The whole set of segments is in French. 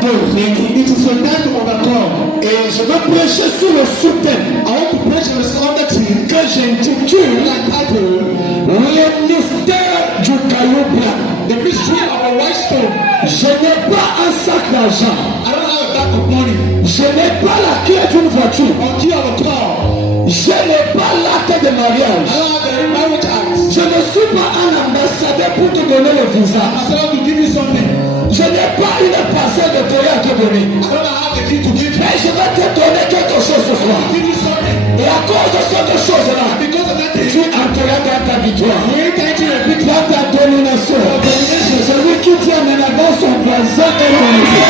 It is your time to overcome. Et je veux prêcher sur le sous-thème. I want to preach on the theme Que j'intitule le mystère du caillou blanc. the mystery of a white stone. Je n'ai pas un sac d'argent. I don't have a bag of money. Je n'ai pas la clé d'une voiture. Or key of a car. Je n'ai pas l'acte de I mariage. don't have a marriage act. Je ne suis pas un ambassadeur pour te donner le visa. I said I want to give you something. Je n'ai pas une parcelle de terrain à te donner. I don't have the key to give you. Mais je vais te donner quelque chose ce soir. Give you something. Et à cause de cette chose-là, Because of that thing, tu entreras dans ta victoire. you ain't going to repeat Dans ta domination. Celui qui tient en avant son voisin est dominé.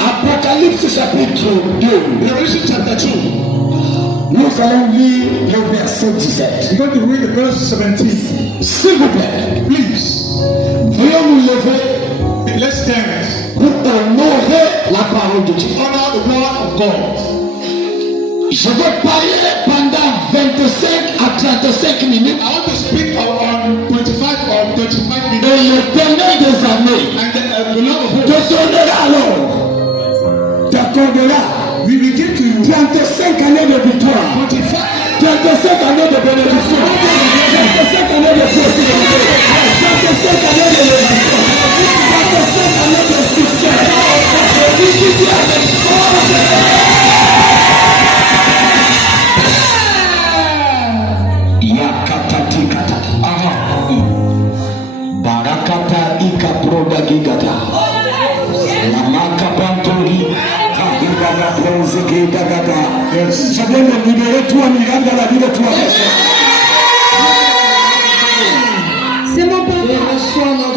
Apocalypse chapitre 2. Revelation chapter 2. Nous allons lire le verset 17. We're going to read the verse 17. S'il vous plaît, Please, veuillez nous lever let's stand. pour honorer la parole de Dieu. Honor the word of God. Je vais parler pendant 25 à 35 minutes. I want to speak on 25 or 35 Et minutes. l'éternel des armées And the Lord of te hosts donnera alors, t'accordera will give to you 35 années de victoire, 25 35 années de bénédiction, 35 années de prospérité, 35 années de réussite, 35 années de succès. Celui qui dit avec Yakatatikata. Barakata ikaproda gigata. Lamaka pantori. Kahigada bronze gigada. Je vais me libérer toi, Miranda, la vie de toi. C'est mon papa.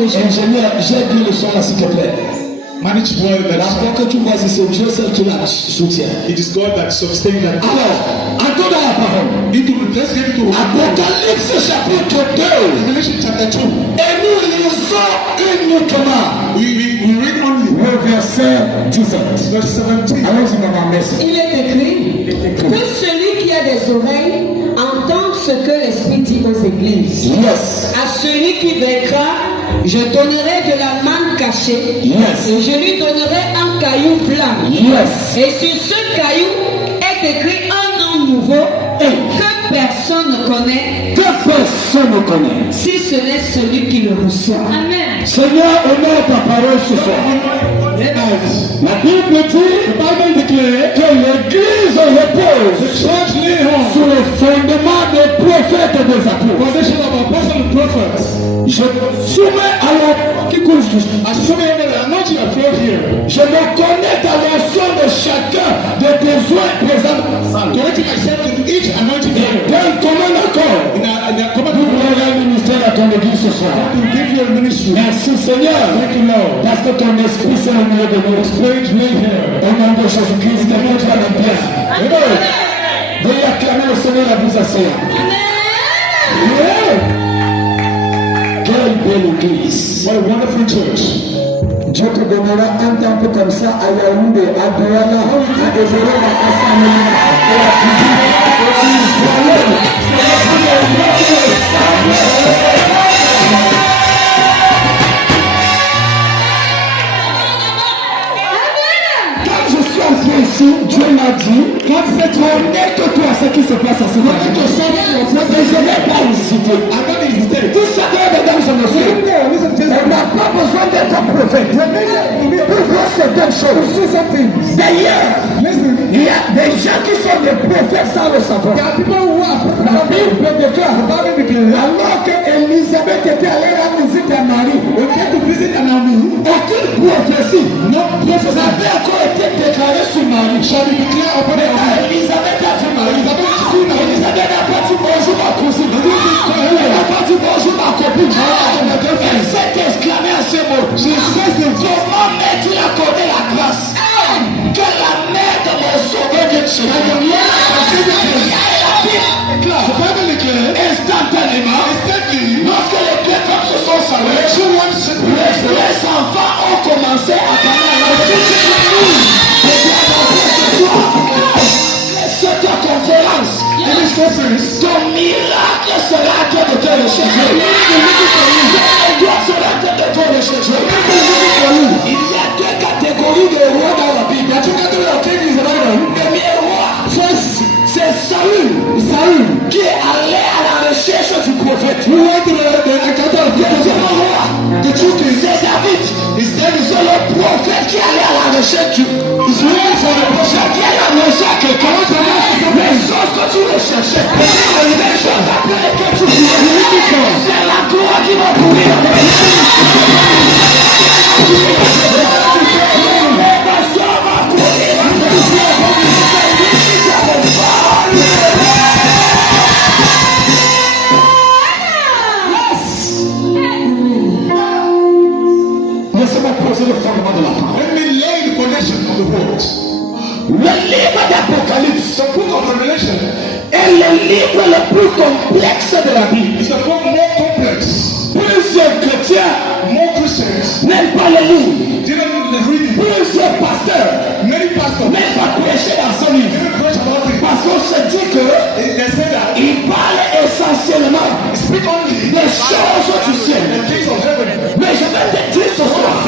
Ingénieur, j'ai dit le son là, s'il te plaît. manage well. La voix que tu vois ici, c'est Dieu seul qui la soutient. It is God that sustains that. Alors, entendons la parole. Let's get into Apocalypse chapitre 2. Revelation chapter 2. Et nous lisons uniquement We read only le verset 17. verse 17. Allons-y, maman, merci. Il est écrit que celui qui a des oreilles entende ce que l'Esprit dit aux églises. Yes. À celui qui vaincra, je donnerai de la manne cachée. Yes. Et je lui donnerai un caillou blanc. Yes. Et sur ce caillou est écrit un nom nouveau que personne ne connaît, Que personne ne connaît. si ce n'est celui qui le reçoit. Amen. Seigneur, honore ta parole ce soir. La Bible dit que l'Église repose sur le fondement des prophètes et des apôtres. Je soumets à la qui coule je me connais dans l'action de chacun des besoins présents dans la salle. D'un commun accord, nous voulons un ministère à ton église ce soir. Merci Seigneur, parce que ton esprit s'est au milieu de nous. Au nom de Jésus-Christ, montre la bien. Veuillez acclamer le Seigneur à vous asseoir. Quelle belle église. What a wonderful church. Dieu te donnera un temple comme ça à Yaoundé, à Douala, à Ezora, à Samuel, et à Fiji, et à Israël. Quand je suis entré ici, Dieu m'a dit, quand c'est connecte-toi à ce qui se passe à ce moment. Mais je n'ai pas hésité. Tout ça, mesdames et messieurs, on n'a pas besoin d'être un prophète pour voir certaines choses. D'ailleurs, il y a des gens qui sont des prophètes sans le savoir. La Bible déclare, alors que Élisabeth était allée rendre visite à Marie, aucune prophétie n'avait encore été déclarée sur Marie. Élisabeth a dit Marie. Élisabeth n'a pas dit bonjour ma cousine. Elle n'a pas dit bonjour ma copine. Elle s'est exclamée à ce mot. Comment m'est-il accordé la grâce que la mère de mon sauveur vient de chez moi? Instantanément, lorsque les deux femmes se sont saluées, les enfants ont commencé à parler. Cette conférence, ton miracle sera à toi de te rechercher. chercher Dieu. Je viens annoncer à quelqu'un les choses que tu recherchais, les choses après lesquelles tu courais, c'est la gloire qui va courir. Laissez-moi poser le fondement de la parole. Let me lay the foundation of the word. Le livre d'Apocalypse The book of Revelation est le livre le plus complexe de la Bible. is the book more complex. Plusieurs chrétiens More Christians n'aiment pas le livre. didn't read it. Plusieurs pasteurs Many pastors n'aiment pas prêcher dans ce livre. didn't preach about it. Parce qu'on se dit que They said that il parle essentiellement speak only des choses du ciel. the things of heaven. Mais je vais te dire ce soir,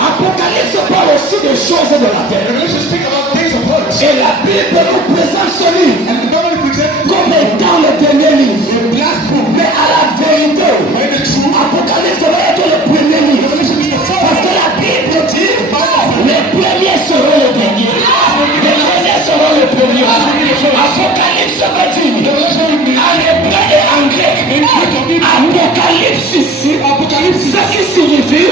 Apocalypse parle aussi des choses de la terre. Revelation speak about things of earth. Et la Bible nous présente ce livre And the Bible presents comme étant le dernier livre. the last book. Mais à la vérité, And the truth. Apocalypse va être le premier livre. Parce que la Bible dit, les premiers seront les derniers. Les derniers seront les premiers. Apocalypse va dire, en hébreu et en grec, Apocalypse ici, ce qui signifie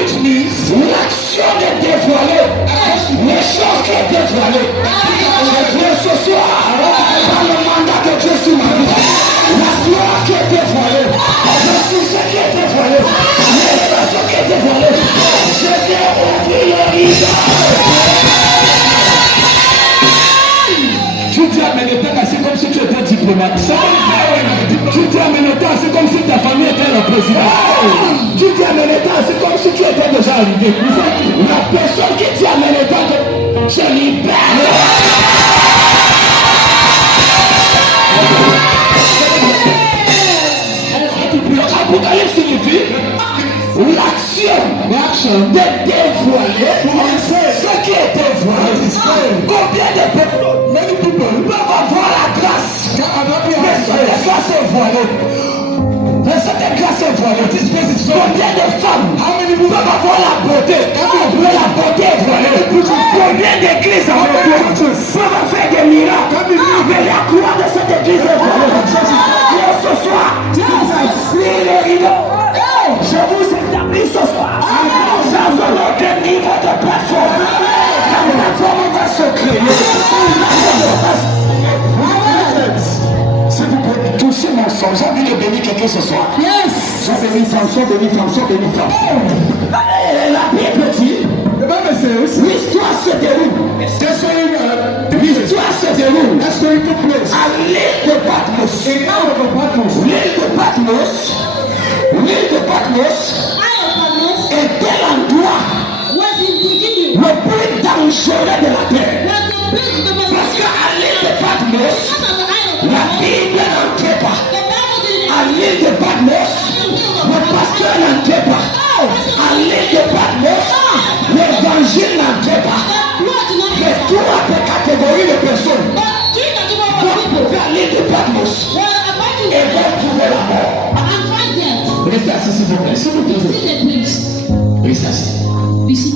l'action de dévoiler les choses qui est dévoilées. Je viens ce soir, par le mandat de Dieu sur ma vie, la gloire qui est dévoilée, le succès qui est dévoilé, l'élévation qui est dévoilée. Je viens ouvrir le rideau. Tu dis à Ménéthèque, c'est comme si tu étais diplomate. Tu dis à Ménéthèque, c'est comme si ta famille était le président. Tu dis à Ménéthèque, c'est comme si tu étais déjà arrivé. La personne qui dit à Ménéthèque, je libère. L'Apocalypse signifie l'action de dévoiler ce qui est dévoilé. Combien de personnes peuvent avoir la grâce, mais cette grâce est voilée. Mais cette grâce est voilée. Combien de femmes peuvent avoir la beauté, mais la beauté est voilée. Combien d'églises peuvent faire des miracles, mais la gloire de cette église est voilée. Et ce soir, fais le rideau. Je vous établis ce soir dans un autre niveau de plateforme. La plateforme va se créer. Si vous pouvez toucher mon sang, j'ai envie de bénir quelqu'un ce soir. Yes. J'ai béni Samson, béni Samson, béni Samson. La Bible dit, l'histoire se déroule. L'histoire se déroule à l'île de Patmos. L'île de Patmos était l'endroit le plus dangereux de la terre. Parce qu'à l'île de Patmos, la Bible n'entrait pas. À l'île de Patmos, le pasteur n'entrait pas. À l'île de Patmos, l'évangile n'entrait pas. Mais trois catégories de personnes vont trouver à l'île de Patmos et vont trouver la mort. Restez assis s'il vous plaît. S'il vous plaît. Restez assis.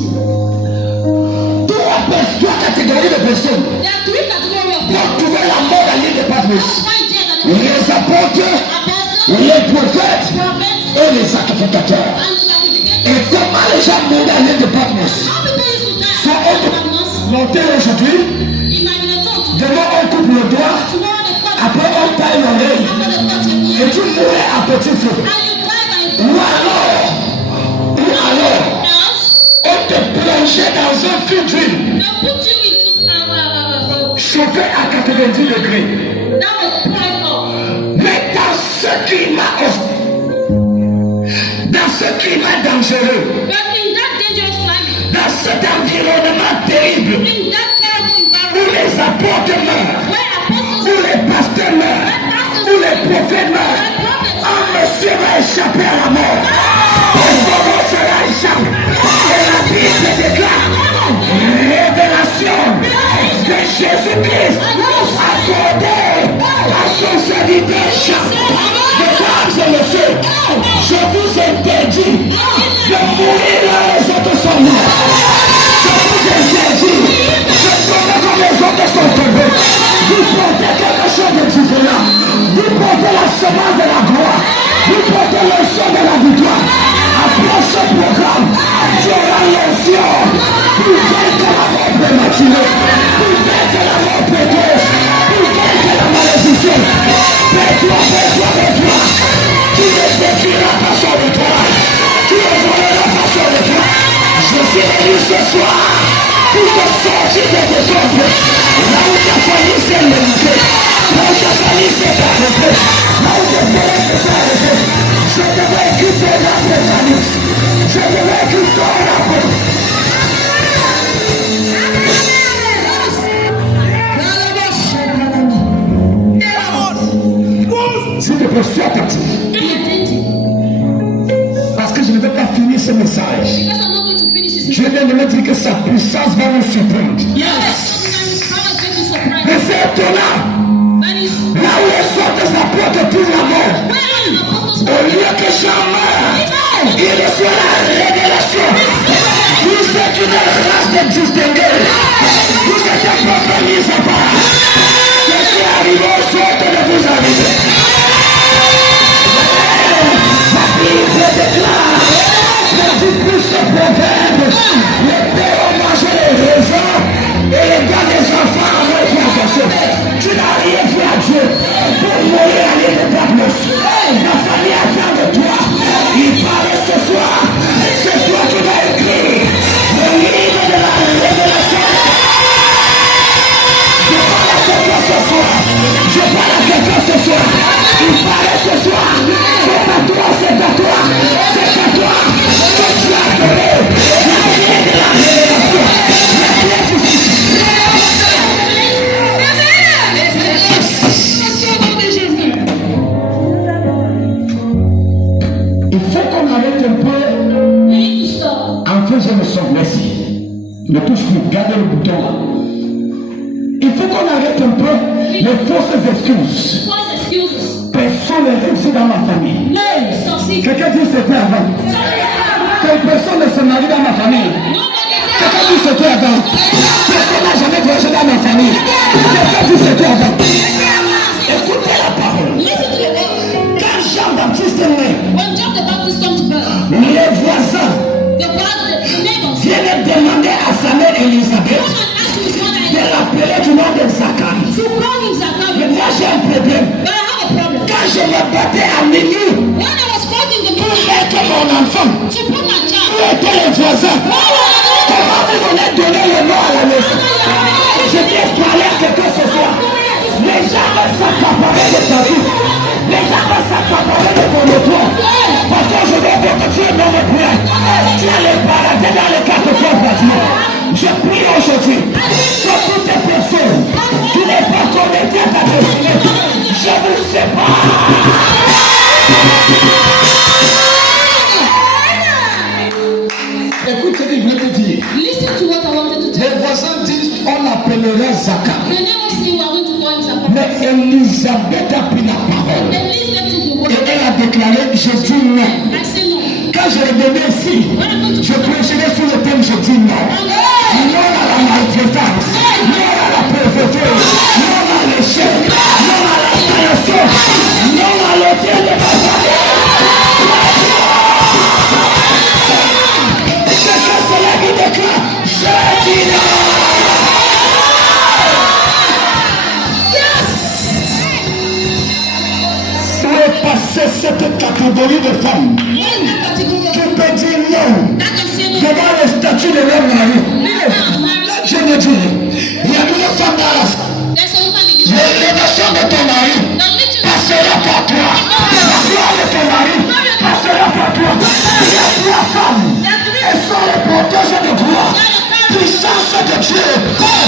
Trois catégories de personnes vont trouver la mort à l'île de Patmos. Les apôtres, les prophètes et les sacrificateurs. Et comment les gens montent à l'île de Patmos? Soit on monter aujourd'hui, demain on coupe le doigt, après on taille l'oreille, et tu mourrais à petit feu. Ou alors, on te plongeait dans un feu d'huile, chauffé à 90 degrés. Mais dans ce climat dangereux, dans cet environnement terrible, où les apôtres meurent, où les pasteurs meurent, où les prophètes meurent, un monsieur va échapper à la mort. Et son nom sera échappé. Et la Bible déclare révélation de Jésus-Christ accordé à son serviteur Jacques. Mesdames et messieurs, je vous interdis de mourir là les autres sont morts. Je vous interdis suis venu ce soir pour te sortir de tes ombres. Là où ta famille s'est levée, là où ta famille s'est arrêtée, là où tes frères s'est arrêtés, je devrais quitter la prévalence. Je devrais quitter la prévalence. S'il te plaît, sois attentif. Parce que je ne vais pas finir ce message. Je viens de me dire que sa puissance va nous surprendre. Mais c'est étonnant. Là où les autres apportent pour la mort, au lieu que j'en meure, il reçoit la révélation. Vous êtes une race de distingués. Vous êtes un peuple mis à part. Ce qui arrive aux autres de vous arriver. La Bible déclare, le plus se proverbe, les pères ont mangé les raisins et les gars des enfants ont été attachés. Tu n'as rien fait à Dieu pour mourir à l'île de Patmos. La famille attend de toi. Il parle ce soir. C'est toi qui vas écrire le livre de la révélation. Je parle à quelqu'un ce soir. Je parle à quelqu'un ce soir. Il parle ce soir. C'est à toi, c'est à toi. C'est à toi que tu as appelé la clé de la révélation. La clé du succès. Il faut qu'on arrête un peu. Enfin, je me sens merci. Ne touche plus, gardez le bouton là. Il faut qu'on arrête un peu les fausses excuses. Personne n'est réussi dans ma famille. Quelqu'un dit c'était avant. Quelle personne ne se marie dans ma famille. Quelqu'un dit c'était avant. Personne n'a jamais voyagé dans ma famille. Quelqu'un dit c'était avant. Écoutez la parole. Quand Jean-Baptiste est né, les voisins viennent demander à sa mère Elisabeth de l'appeler du nom de Zacharie. Mais moi j'ai un problème. Quand je me battais à minuit pour mettre mon enfant, où étaient les voisins? Comment vous m'avez donné le nom à la maison? Je viens parler à quelqu'un ce soir. Les gens veulent s'accaparer de ta vie. Les gens veulent s'accaparer de ton toit. Parce qu'aujourd'hui, pour que tu es non prière, tu as les balader dans les quatre coins de Dieu. Je prie aujourd'hui que toutes les personnes qui n'est pas connectées à ta destinée, je vous sépare. Écoute ce que je vais te dire. Les voisins disent on l'appellerait Zacharie. Mais Elisabeth a pris la parole. Et elle a déclaré, je dis non. Quand je vais venir ici, je prêcherai sur le thème, je dis non. Non à la maltraitance, non à la pauvreté, non à l'échec, non à la stagnation, non à l'hôtel de ma famille. Quelqu'un se lève et déclare, je dis non. C'est cette catégorie de femmes qui peut dire non devant le statut de leur mari. Je me dis, il y a une femme dans la salle. L'élévation de ton mari passera par toi. La gloire de ton mari passera par toi. Il y a trois femmes. Elles sont les protèges de gloire. Puissance de Dieu.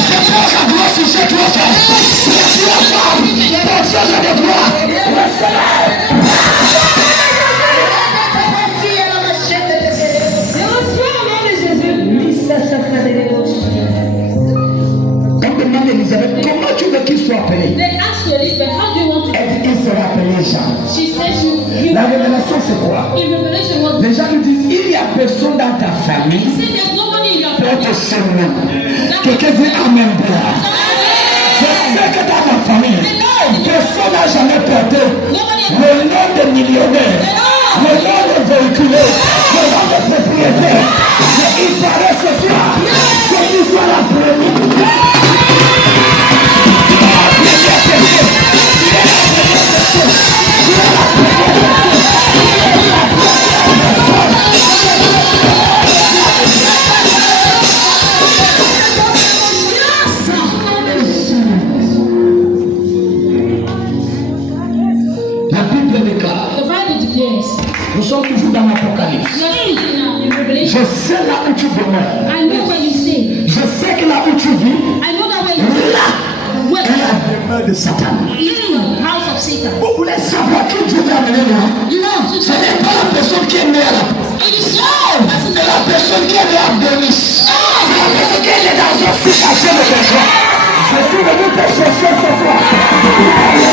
Je prends la gloire sur ces trois femmes. Les trois femmes, protèges de gloire. Le soleil. Quand demande Elisabeth, comment tu veux qu'il soit appelé? Elle dit qu'il sera appelé Jean. La révélation c'est quoi? Les gens lui disent, il n'y a personne dans ta famille pour te servir. Quelqu'un dit Amen. Je sais que dans ma famille, personne n'a jamais porté le nom de millionnaire, le nom de véhiculé, le nom de propriétaire. Mais il paraît ce soir que tu sois la première. Je sais là où tu demeures. I know where you stay. Je sais que là où tu vis, I know that where you live. là Where est la demeure de Satan. is the house of Satan. Vous voulez savoir qui Dieu t'a amené là? You want to Ce n'est pas la personne qui est née à la place. It is so. C'est la personne qui est née à Denis. C'est la personne qui est née dans un fils caché de personne. Je suis venu te chercher ce soir.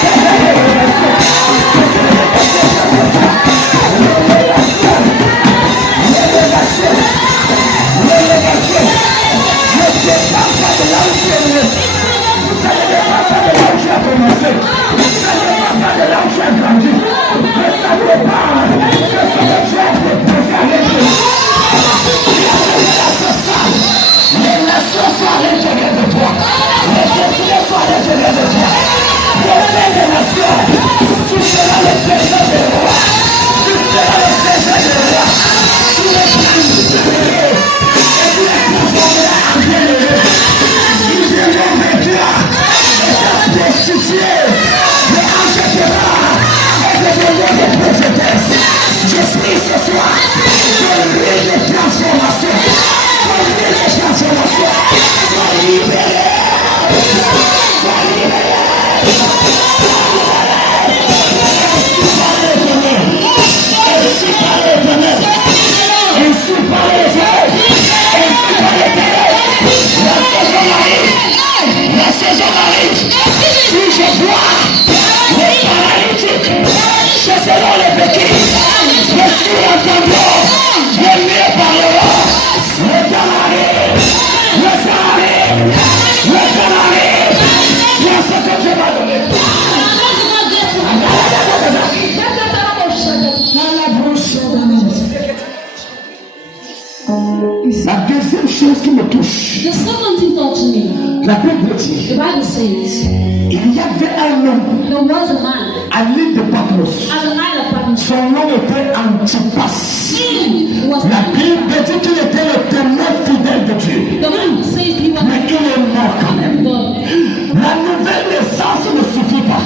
La deuxième chose qui me touche, The second thing touched me. la Bible dit, The Bible says il y avait un homme there was a man à l'île de Patmos. at the island of Patmos. Son nom était Antipas. He was La Bible dit qu'il était le témoin fidèle de Dieu. the man says he was Mais il est mort quand même. the La nouvelle naissance ne suffit pas.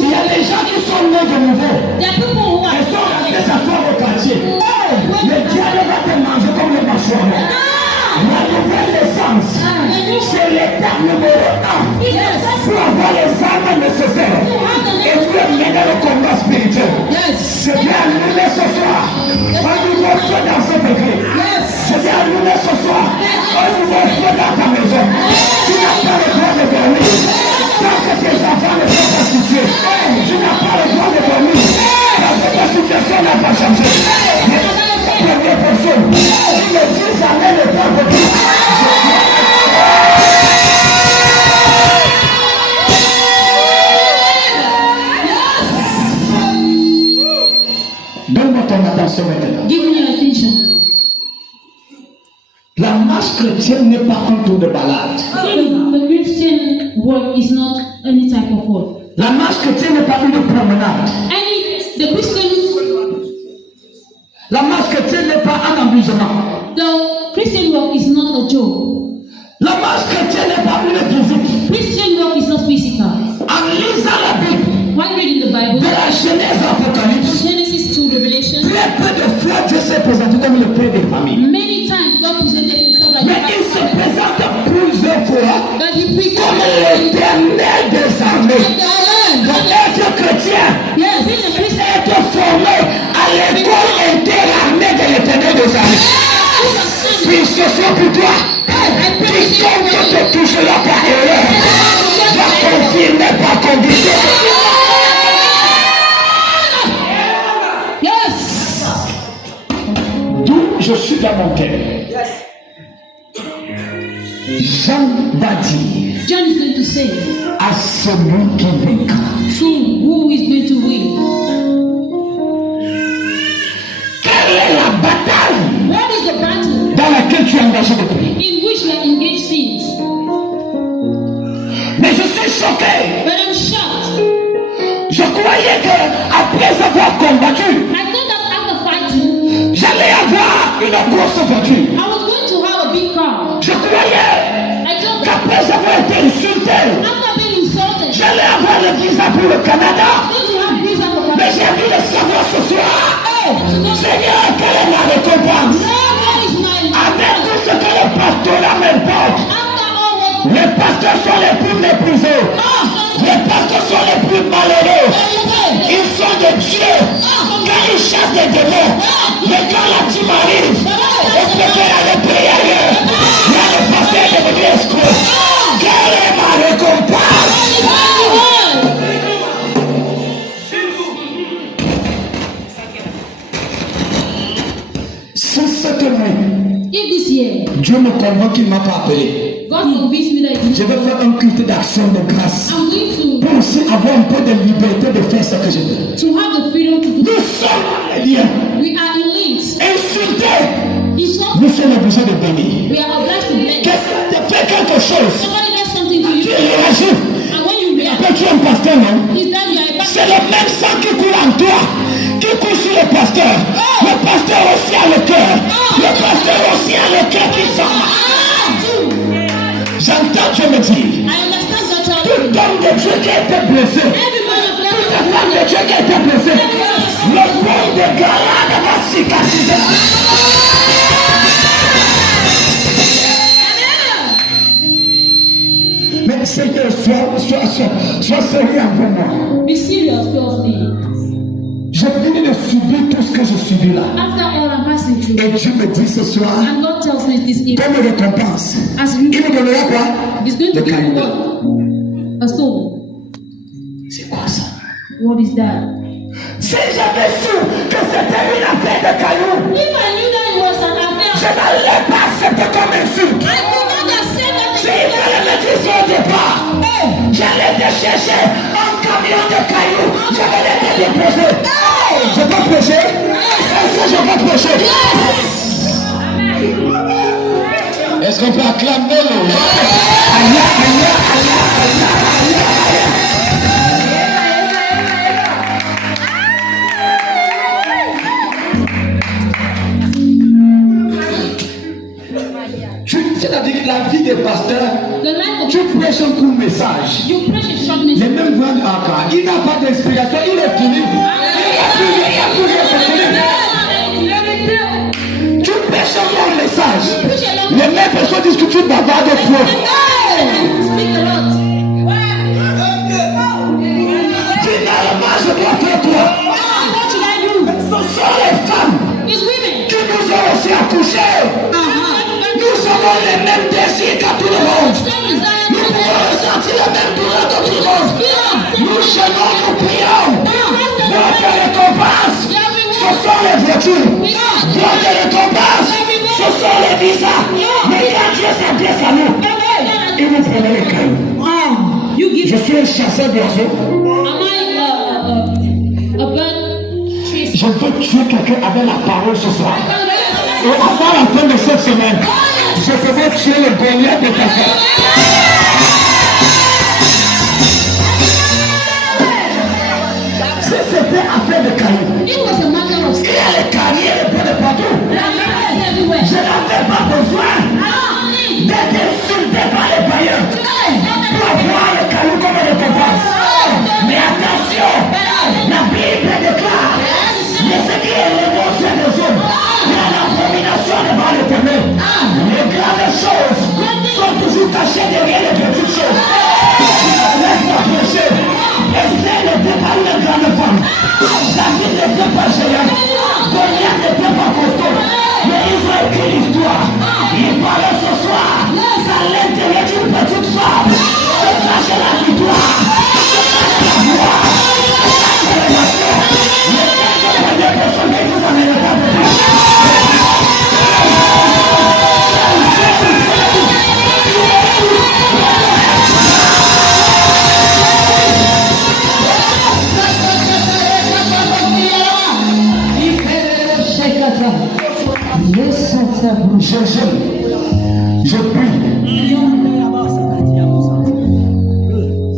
Il y a des gens qui sont nés de nouveau. There are people who are Ils sont rentrés s'asseoir au quartier. Le diable va te manger comme le mâchoire. La nouvelle naissance, c'est l'étape numéro 1 pour avoir les armes nécessaires et pour mener le combat spirituel. Je viens allumer ce soir un nouveau feu dans cette église. Je viens allumer ce soir un nouveau feu dans ta maison. Tu n'as pas le droit de dormir. Tant que tes enfants ne sont pas situés, tu n'as pas le droit de dormir. Parce que ta situation n'a pas changé. Première personne, il me dit jamais le temps de Dieu. Donne-moi ton attention maintenant. Give me your attention now. La marche chrétienne n'est pas un tour de balade. The Christian work is not any type of work. La marche chrétienne n'est pas une promenade. The Christian La marche chrétienne n'est pas un amusement. the Christian work is not a joke. La marche chrétienne n'est pas une visite. Christian work is not physical. En lisant la Bible, While reading the Bible, de la Genèse à l'Apocalypse, Genesis to Revelation, très peu de fois Dieu s'est présenté comme le père des familles. many times God presented himself like Mais il se présente plusieurs fois but he comme presented l'éternel des armées. Donc être chrétien, yes, being a Christian être formé à l'école interarmée de l'éternel des armées. Puis ce soit pour toi, quiconque te touchera par erreur, va confirmer par conviction. yes. D'où je suis dans mon cœur. Jean va dire John is going to say à celui qui vaincra. so who is going to win? Quelle est la bataille What is the battle dans laquelle tu es engagé de prier? in which you are engaged in? Mais je suis choqué. But I'm shocked. Je croyais que après avoir combattu, I thought that after fighting, j'allais avoir une grosse voiture. I was going to have a big car. Je croyais I thought that qu'après avoir été insulté, after being insulted, j'allais avoir le visa pour le Canada. I'm going to have visa for Mais Canada. j'ai envie de savoir ce soir, Oh, to go Seigneur, quelle est ma récompense? no, méprisés. Les pasteurs sont les plus malheureux. Ils sont de Dieu. Quand ils chassent les démons, mais quand la team arrive, ils préfèrent aller prier ailleurs. Là, le pasteur est devenu escroc. Quelle est ma récompense? Si cette nuit, If this year, Dieu me convoque, il ne m'a pas appelé. God convinced me that Je vais faire un culte d'action de grâce. I'm going Pour aussi avoir un peu de liberté de faire ce que je veux. to have the freedom to do. Nous sommes liés, We are in links. insultés. It's not. Nous sommes obligés de bénir. We are obliged to bless. Quelqu'un te fait quelque chose. Somebody does something to Tu you, réagis. and when you react, Après, tu es un pasteur, non? is that you are a C'est pastor? le même sang qui coule en toi, qui coule sur le pasteur. Le pasteur aussi a le cœur. Le pasteur aussi a le cœur qui sent. J'entends Dieu me dire. I understand that child. Tout homme de Dieu qui a été blessé. Every man of La God. femme de Dieu qui a été blessée. Le point de Galade va cicatriser. Mais Seigneur, sois sérieux avec moi. Be serious, firstly. Je viens de subir tout ce que je subis là. After all I'm passing through, Et Dieu me dit ce soir, and God tells me this evening, comme récompense, as il you, me donnera quoi? He's going to Le give you caillou. what? A stone. C'est quoi ça? What is that? Si j'avais su que c'était une affaire de cailloux, If I knew that it was an je affair, n'allais pas accepter comme insulte. I could not accept that. S'il fallait me dire ça au départ, j'allais te chercher un camion de cailloux. Je vais te déposer. Je peux prêcher? Est-ce que je peux prêcher? Est-ce qu'on peut acclamer le Lord? Aïe, aïe, aïe, c'est-à-dire que la vie des pasteurs, The life of tu prêches un court message. you preach a short Les message. mêmes grands accords. Il n'a pas d'inspiration, il est fini. Il n'a plus rien, c'est fini. Tu prêches un long message. Les mêmes personnes disent que tu bavardes trop. Speak a lot. Finalement, je dois faire quoi? What should I do? Ce sont les femmes It's women. qui nous ont aussi accouchés. Nous avons les mêmes désirs que tout le monde. Nous pouvons ressentir la même douleur que tout le monde. Nous chaînons, nous prions. Votre récompense, ce sont les voitures. Votre récompense, ce sont les visas. Mais quand Dieu s'adresse à nous, il nous prenait les cailloux. You give. Je suis un chasseur d'oiseaux. Am I a bird chaser? Je veux tuer quelqu'un avec la parole ce soir. Et avant la fin de cette semaine, je devais tuer le Goliath de ta vie. Si c'était affaire de cailloux, It was a matter of il y a les carrières un peu de partout. everywhere. Je n'avais pas besoin d'être insulté par les païens pour avoir le caillou comme récompense. Mais attention, la Bible déclare, mais ce qui est l'émotion des hommes, c'est l'abomination devant l'Éternel. Les grandes choses sont toujours cachées derrière les petites choses. Laisse-moi prêcher. Esther n'était pas une grande femme. David n'était pas géant. Goliath n'était pas costaud. Mais ils ont écrit l'histoire. Ils parlent ce soir. À l'intérieur d'une petite femme se cache la victoire. Se cache la gloire. Se cache la gloire. Les personnes qui vous amènent à je jeûne, je prie.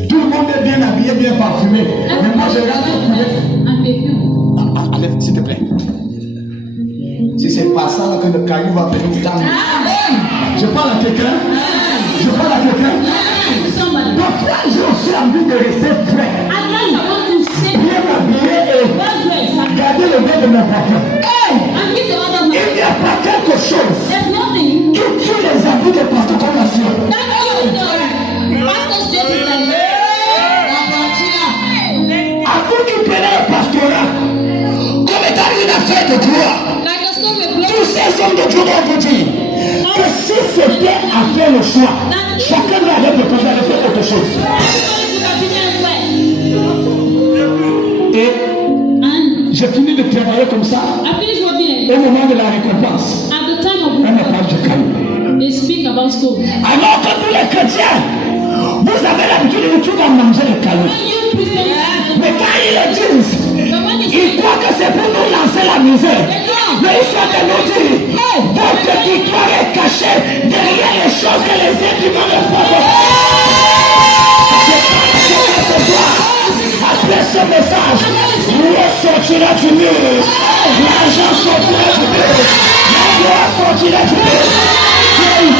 Tout le monde est bien habillé, bien parfumé. Mais moi, je regarde tout le And perfume. Enlève, s'il te plaît. Si c'est pas ça là, que le caillou va venir vous calmer. Je parle à quelqu'un. Je parle à quelqu'un. Somebody. Parfois, j'ai aussi envie de rester frais. I want to say Bien habillé et well dressed garder le nez de mon parfum. and give the other one. Il n'y a pas quelque chose There's nothing qui tue les habits des pasteurs comme la sienne. that kills the pastor's dress is like Déborah. Comme étant une affaire de gloire. Like a story of Tous glory. ces hommes de Dieu vont vous dire que si c'était à faire le choix, chacun doit aller préparer à faire autre chose. Everybody could have been elsewhere. Et And j'ai fini de travailler comme ça. I finished working Au moment de la récompense, at the time on of me parle du caillou. they speak about school. Alors que tous les chrétiens, vous avez l'habitude de tout manger le caillou. When you present, Mais quand ils le disent, but when you ils croient que c'est pour nous lancer la misère. Mais ils sont de nous dire, votre victoire est cachée derrière les choses que les êtres humains ne font pas. Ce soir, après ce message, nous sortira du mur. L'argent sortira du mur. La gloire sortira du mur.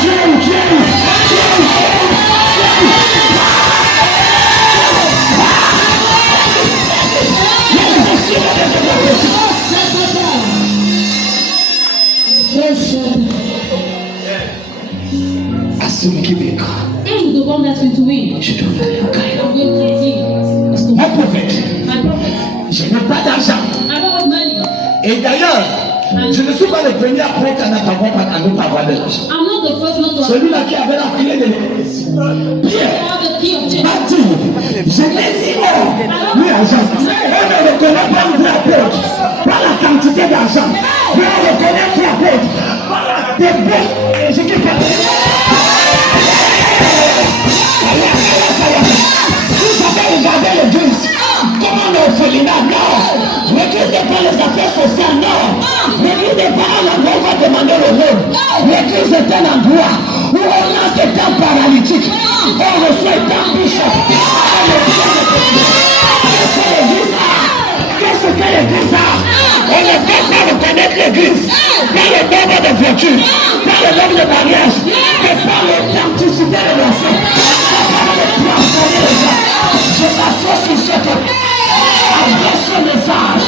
Assume Québec. I'm the one that's going to win. Je te donne un caillou. I'm going to win. Let's go. Mon prophète, My prophet. je n'ai pas d'argent. I don't have money. Et d'ailleurs, je ne suis pas le premier apôtre à ne pas avoir de l'argent. I'm not the first one to have Celui-là qui avait la clé de l'église, Pierre, the key of change. m'a dit, je n'ai dit lui argent. On ne reconnaît pas le vrai apôtre par la quantité d'argent. Mais on reconnaît qui apôtre par la débauche. Et je quitte. Vous avez regardé l'église comme un orphelinat, non. L'église n'est pas les affaires sociales, non. L'église n'est pas un endroit où on va demander le monde. L'église est un endroit où on lance des temps paralytiques. On reçoit un temps bishop. Qu'est-ce que l'église a? On ne peut pas reconnaître l'église par le nombre de vertus, par le nombre de mariages, mais par l'authenticité de l'enfant. Je m'associe sur cette avec ce message.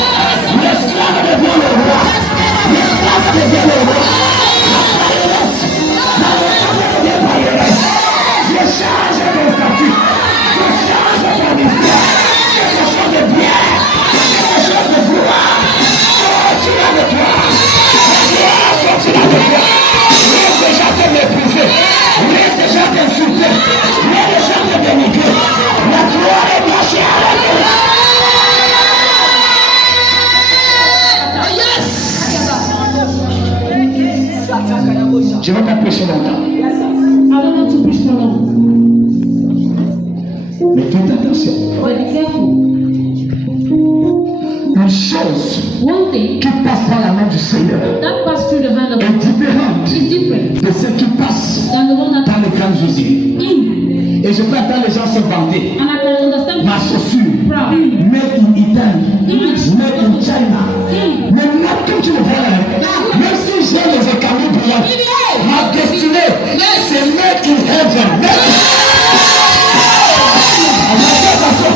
L'esclave devient le roi. L'esclave devient le roi. La pailleresse. La femme devient pailleresse. Je change mon statut. Je change mon histoire. Quelque chose de bien. Quelque chose de gloire. Sortira de toi. La gloire sortira de toi. Laisse déjà te mépriser. Laisse déjà t'insulter. Laisse déjà te dénigrer. La gloire est cachée à la gloire. Je ne vais pas prêcher longtemps. I don't want to preach for long. Mais faites attention. But be careful. Une chose One thing qui passe par la main du Seigneur that passed through the hand of est God différente is different de ce qui passe than the one that dans les grandes usines. in. Et je peux entendre les gens se vanter. And I can understand Ma chaussure, proud. made in Italy, made in China. Mais même quand tu le vois, même si j'ai les écailles brillants, ma destinée, c'est made in heaven. Attention.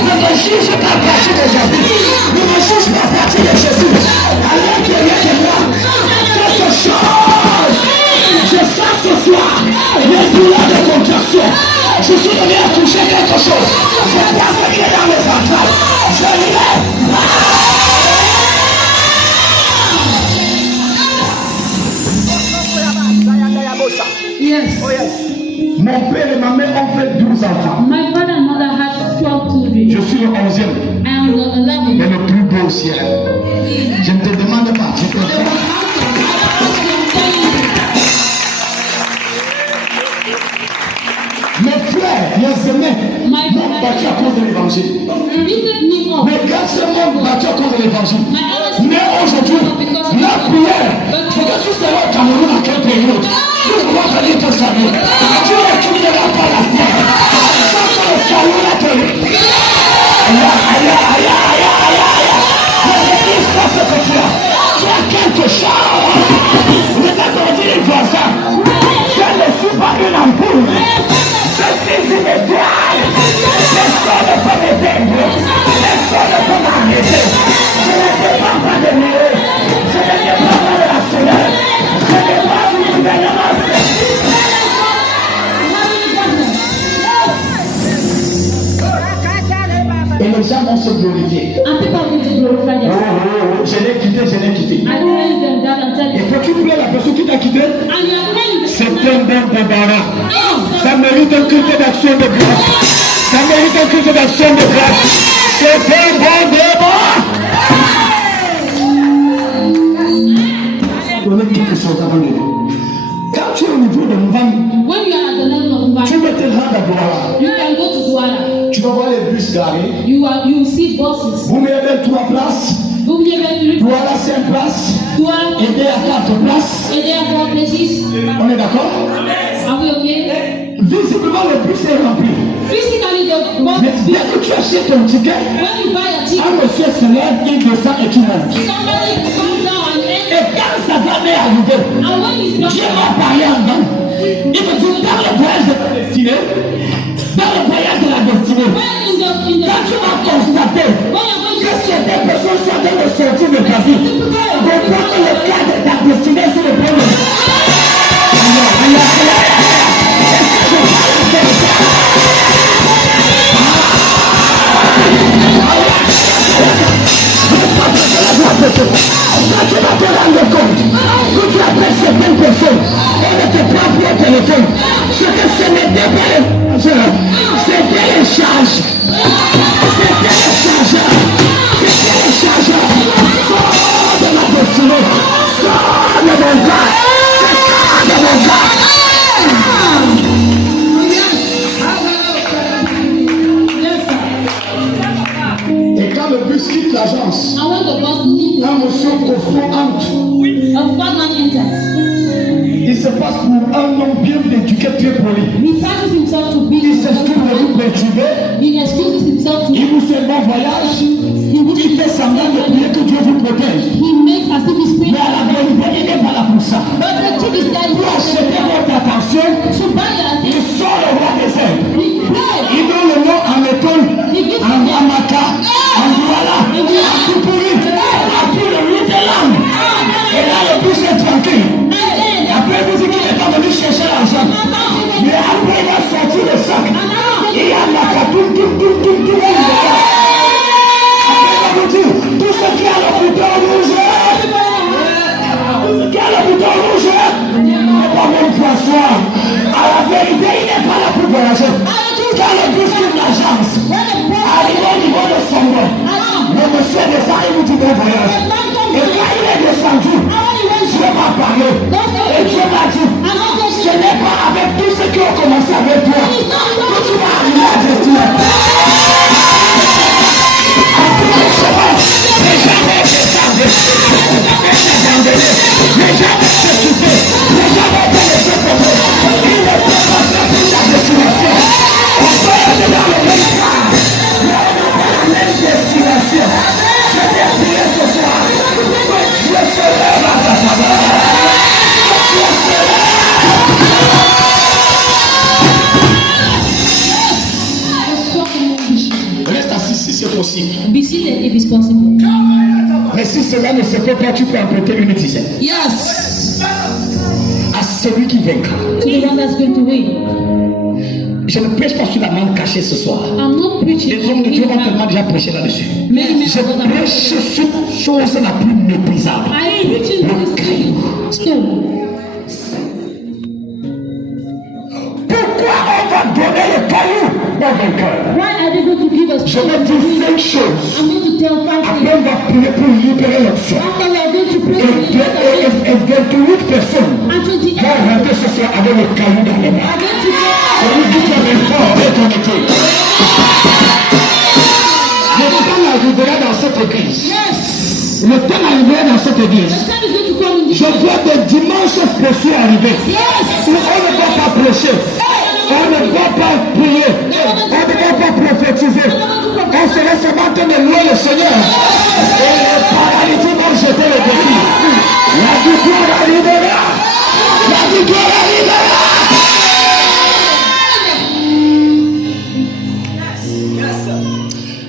Ne me juge pas à partir d'aujourd'hui. Ne me juge pas à partir de Jésus. À l'intérieur de moi, quelque chose. Je sens ce soir les douleurs de contraction. Je suis donné à toucher quelque chose. Je vois ce qui est dans mes entrailles. Je l'ai. Yes. Mon père et ma mère ont fait 12 enfants. My father and mother had 12 children. Je suis le 11e, I am the mais 11th. le plus beau au ciel. Je ne te demande pas, je te demande. Mes frères, mes aînés, m'ont battu à cause de l'évangile. Beaten me up. Mes garçons m'ont battu à cause de l'évangile. My eldest Mais aujourd'hui, la prière, c'est que tu seras au Cameroun à quelle période? Tu dois venir te saluer. Tu ne retourneras pas la foi. Ça, c'est le Cameroun à terre. L'église fait ce que tu as. Tu as quelque chose. Regarde ton dit les voisins. Je ne suis pas une ampoule. Je suis une étoile. Personne ne peut m'éteindre. Personne ne peut m'arrêter. Je ne dépends pas de mieux. Je ne dépends pas de la soleil. Je ne dépends pas du gouvernement. se glorifier. And people are going to glorify Oh, themselves. oh, oh, je l'ai quitté. I tell them that and tell Et them. quand tu plais la personne qui t'a quitté, And you are telling c'est them. un bon débarras. Oh, Ça mérite un culte d'action de grâce. Ça mérite un culte d'action de grâce. C'est un bon débarras. Donnez quelque chose avant de. Quand tu es au niveau de Mvang, when you are at the level of tu Mvang, vas te rendre à Douala. you can go to Douala. Tu vas voir les bus garés. You see buses. Vous mettez 3 places. Vous venez vers Douala 5 places. Douala. Aider à 4 places. And there are 4 places. On est d'accord? Are we okay? Visiblement, le bus est rempli. Physically, the bus. Mais dès que tu achètes ton ticket, When you buy a ticket, un monsieur se lève, il descend et tu montes. somebody comes down and Et quand ça va m'arriver, and when he's not Dieu m'a parlé en bas. Il me dit dans le voyage de la destinée, dans le voyage de la destinée, when in quand tu the vas constater when you're going que to certaines personnes sont en train de sortir de ta vie, reprendre le cadre de ta destinée sur le premier. Quand tu vas te rendre compte que tu appelles certaines personnes et ne te prends plus au téléphone, c'est que ce n'était pas les c'était les charges. C'était les chargeurs. C'était les chargeurs. Sors de ma destinée. Sors de mon corps. Sors de mon corps. Et quand le bus quitte l'agence, I want the bus to leave. un monsieur costaud entre. A fat man enters. Il se passe pour un homme bien éduqué, très poli. He passes himself to Il be. s'excuse de vous perturber. He excuses himself to. Il vous fait bon voyage. Il fait semblant de prier que Dieu vous protège. He makes as if he's Mais praying. à la vérité, il n'est pas là pour ça. But the truth is that Pour acheter votre attention, to buy your il sort le roi des airs. he pray. Il donne le nom en méthode, en Amaka, en Douala, en Kupuri, en tout le 8 langues. Et là, le bus est tranquille. Après, vous dites qu'il n'est pas venu chercher l'argent. Mais après, il va sortir le sac. Il y a Amaka, tout. Après, il va vous dire, tout ce qui a le bouton rouge, tout ce qui a le bouton rouge, n'est pas même François. À la vérité, il n'est pas là pour voyager. Quand le bus quitte l'agence, arrivé au niveau de son nom, le monsieur descend et vous dit bon voyage. Et quand il est descendu, Dieu m'a parlé. Et Dieu m'a dit, ce n'est pas avec tous ceux qui ont commencé avec toi que tu vas arriver à destination. Les jamais été chargés, les jamais été abandonnés, les jamais été quittés, les jamais été laissés tomber. Il ne peut pas faire toute la destination. On peut être dans le même cas, mais on n'a pas la même destination. Je vais prier ce soir que Dieu se lève à ta faveur. Que Dieu se lève. Reste assis si c'est possible. Be seated if it's possible. Mais si cela ne se fait pas, tu peux emprunter une dizaine. Yes. À celui qui vaincra. To the one that's going to win. Je ne prêche pas sur la main cachée ce soir. I'm not preaching. Les hommes de Dieu vont tellement déjà prêcher là-dessus. Many men Je are gonna prêche sur chose la plus méprisable. I am preaching this stone. Pourquoi on va donner le caillou au vainqueur? Why are they going to give us? Je vais dire 5 choses. I'm going to tell 5 Après, things. on va prier pour libérer l'option. After we are going to pray Et 28 personnes and 28 vont rentrer ce soir avec le caillou dans les mains. are going to go. Celui qui te fort est connecté. Le temps arrivera dans cette église. Yes. Le temps arrivera dans cette The église. time is going to come in this. Je vois des dimanches spéciaux arriver. Yes. Où on ne va pas prêcher. On ne va pas prier. On ne va pas prophétiser. On sera seulement en train de louer le Seigneur. Et les paralysés vont jeter le défi. La victoire arrivera. La victoire arrivera.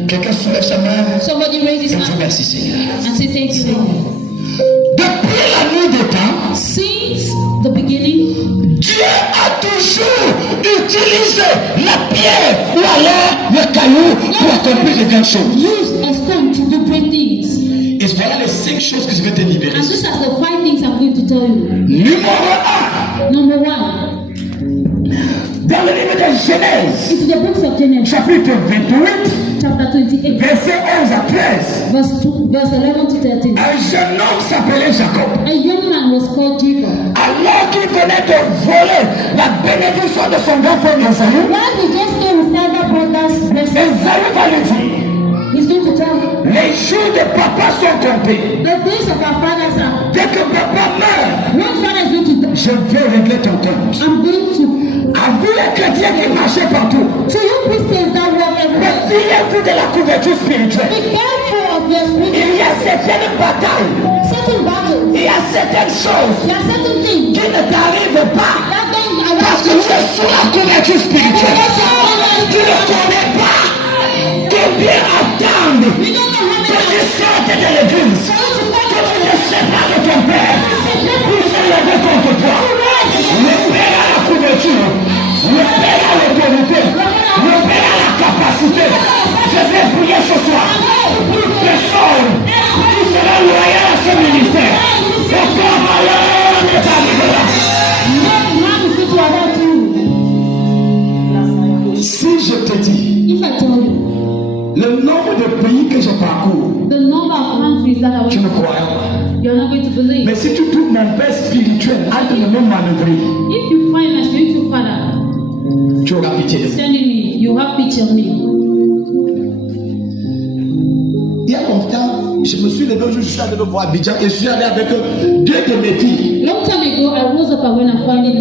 Quelqu'un soulève sa main. Somebody raise his Je vous hand remercie, Seigneur. and say thank you. Depuis la nuit des temps, Since the beginning, Dieu a toujours utilisé la pierre ou alors le caillou pour accomplir de grandes choses. Use a stone to do great things. Et voilà les 5 choses que je vais te libérer. And these are the 5 things I'm going to tell you. Numéro 1. Number 1, Dans le livre de Genèse, it's the books of Genesis, chapitre 28, chapter 28, verset 11 à 13. verse 11 to 13. Un jeune homme s'appelait Jacob. A young man was called Jacob. Alors qu'il venait de voler la bénédiction de son grand-père Esaü, While he just came his elder brother's blessing, Esaü va lui dire, he's going to tell him, les jours de papa sont comptés. the days of our fathers are, Dès que papa meurt, one father is going to die. je vais régler ton compte. I'm going to, À vous les chrétiens qui marchez partout, to you Christians that walk everywhere, méfiez-vous de la couverture be spirituelle. careful of your spirit. Il y a certaines batailles, Certain battles, il y a certaines choses there are certain things qui ne t'arrivent pas that don't parce arise que tu es sous la couverture spirituelle. Tu ne connais pas combien attendre We don't know how que many tu sortes de l'église, que tu te sépares de ton père pour se lever contre toi. Le père a la couverture, le père a l'autorité, le père a la capacité. Je vais prier ce soir pour personne qui sera loyal à ce ministère. Aucun malheur ne t'arrivera. man is going to arise to you. Si je te dis If I tell you le nombre de pays que je parcours, the number of countries that I tu went ne to, crois pas. you're not going to believe. Mais si tu trouves mon père spirituel entre le même manœuvrer, If you find my spiritual father tu auras pitié de moi. sending me, you have picture of me. Il y a longtemps, je me suis levé un jour, je suis allé le voir à Abidjan et je suis allé avec 2 de mes filles. Long time ago, I rose up and went and found it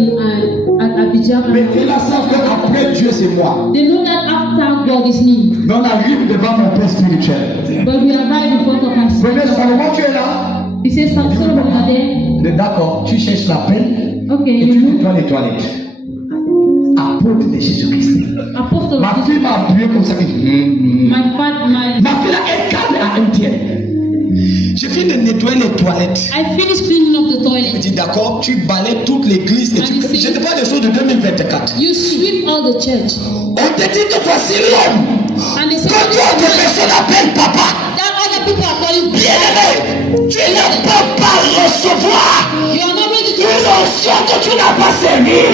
at Abidjan. Mes filles là savent qu'après Dieu c'est moi. They know that after God is me. Mais on arrive devant mon père spirituel. But we arrive in front of my Venez, son. Salomon, tu es là? He says, Solomon, are there? D'accord, tu cherches la peine Okay, et you tu know, nettoies les toilettes. Apôtre de Jésus-Christ. Apostle Ma of fille m'a appuyé comme ça. my father, my. Ma fille là est calme à un tiers. Je viens de nettoyer les toilettes. I finished cleaning up the Je toilet. dis d'accord, tu balayes toute l'église et tu. Je te parle des choses de 2024. You sweep all the church. On te dit que voici l'homme And they say, que d'autres personnes appellent papa. that other people are calling Bien-aimé, tu ne peux pas recevoir you are not ready to une onction que tu n'as pas servie.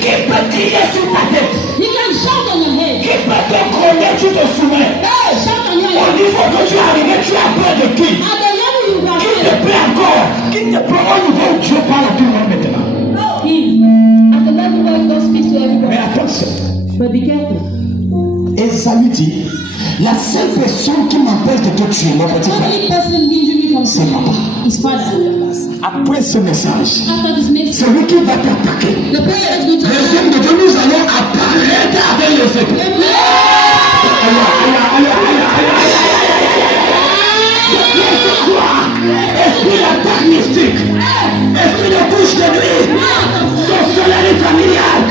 Qui peut tirer sur ta tête? You can shout on your head. Qui peut te gronder, tu te soumets? Shout on your Au head. niveau que tu es arrivé, tu as peur de qui? At the level you are Qui te plaît encore? Qui te plaît au niveau où Dieu parle à tout le monde maintenant? Him. At the level where God speaks to everybody. Mais attention, But be careful. Esaü dit, la seule personne qui m'empêche de te tuer, mon petit The frère, only person hindering me from c'est papa. his father. Après ce message, After this message, c'est lui qui va t'attaquer. the prayer is going to Les hommes de Dieu, nous allons apparaître avec les épées. Esprit d'attaque mystique, esprit de couche de nuit, sorcellerie familiale,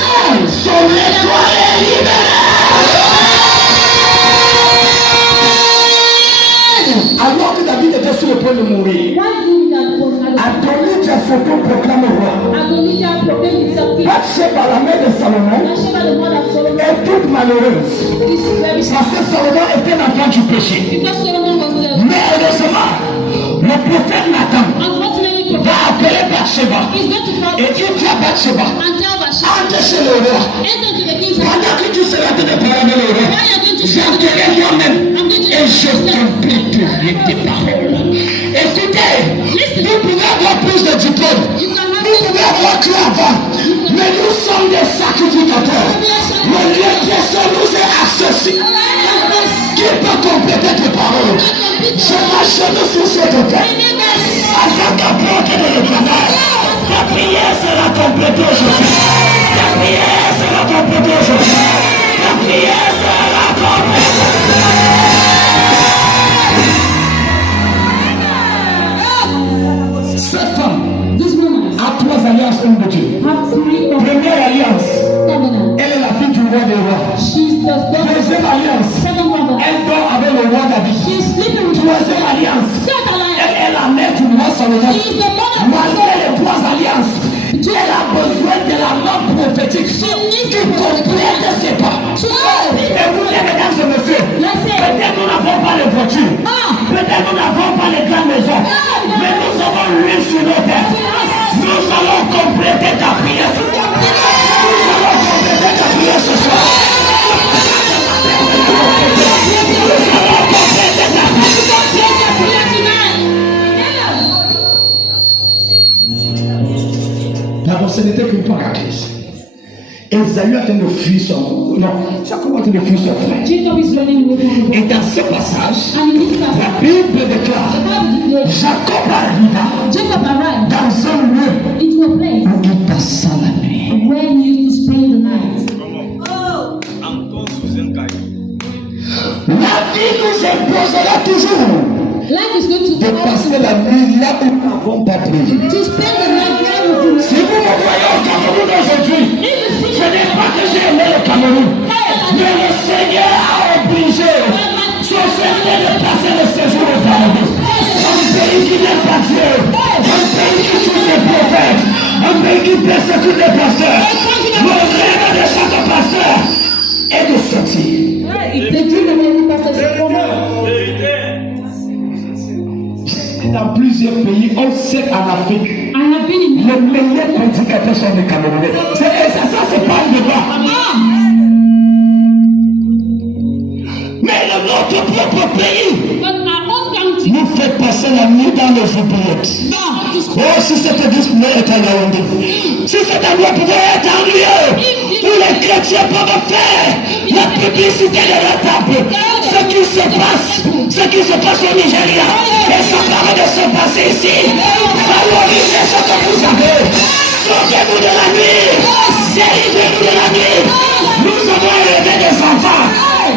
sont nettoyés et libérés. Alors que David était sur le point de mourir, Why do that was Adonijah s'auto proclame roi. Adonijah proclaimed himself king. Bathsheba, la mère de Salomon, Bathsheba, the mother of Solomon, est toute malheureuse. is very sad. Parce que Salomon était l'enfant du péché. Because Solomon was the Mais heureusement, le prophète Nathan unfortunately va prophet. appeler Bathsheba. He's going to call Et il dit à Bathsheba, and tell Bathsheba, entre chez le roi. enter to the king's house. Pendant que tu seras en train de parler avec le roi, Why are you going to j'entrerai moi-même I'm going to et je t'embêterai tes paroles. Écoutez, vous pouvez avoir plus de diplômes, You can have vous pouvez avoir tout avant, mais nous sommes des sacrificateurs. Le lieu qui est sur nous est accessible. Qui peut compléter tes paroles? Je m'achète sur cette terre afin d'apporter de l'éternel. Ta prière sera complétée aujourd'hui. Ta prière sera complétée aujourd'hui. Ta prière sera complétée. Cette femme This woman a 3 alliances homme de Dieu. have 3 Première alliance, covenants. elle est la fille du roi des rois. She's the daughter. Deuxième alliance, Second covenant. elle dort avec le roi David. She's sleeping with Troisième alliance, Third alliance. elle est la mère du roi Salomon. She is the mother. Malgré les 3 alliances, elle a besoin de la main prophétique qui complète ses pas. Et vous, les mesdames et messieurs, peut-être nous n'avons pas les voitures, peut-être nous n'avons pas les grandes maisons, mais nous avons l'huile sur nos têtes. Nous allons compléter ta prière ce soir. Nous allons compléter ta prière ce soir. D'abord, ce n'était qu'une parenthèse. Esaü a train de fuir son... Non, Jacob a train de fuir son frère. Jacob is running away from the Et Lord. dans ce passage, And in this la passage, Bible déclare Jacob arriva Jacob arrived dans un lieu into a place où il passa la nuit. where he used to spend the night. Encore sous un caillou. La vie nous imposera toujours Life is going to de passer la nuit là où nous n'avons pas prévu. to spend the night where we do. Si vous me voyez au Cameroun aujourd'hui, ce n'est pas que j'ai aimé le Cameroun, mais le Seigneur a obligé son Seigneur de passer le séjour au paradis. Un pays qui n'aime pas Dieu, un pays qui tue ses prophètes, un pays qui persécute les pasteurs. Le rêve de chaque pasteur est de sortir. The dream of every pastor is to come out. Dans plusieurs pays, on sait en Afrique, I have been in les meilleurs prédicateurs sont des Camerounais. Ça, c'est pas un débat. Mais notre propre pays but our own country. nous fait passer la nuit dans les oubliettes. Oh, si cette église pouvait être à Yaoundé, si cet endroit pouvait être un lieu où les chrétiens peuvent faire la publicité de leur temple, ce qui se passe au Nigeria, et ça permet de se passer ici. Valorisez ce que vous avez. Sortez-vous de la nuit. Délivrez-vous de la nuit. Nous avons élevé des enfants.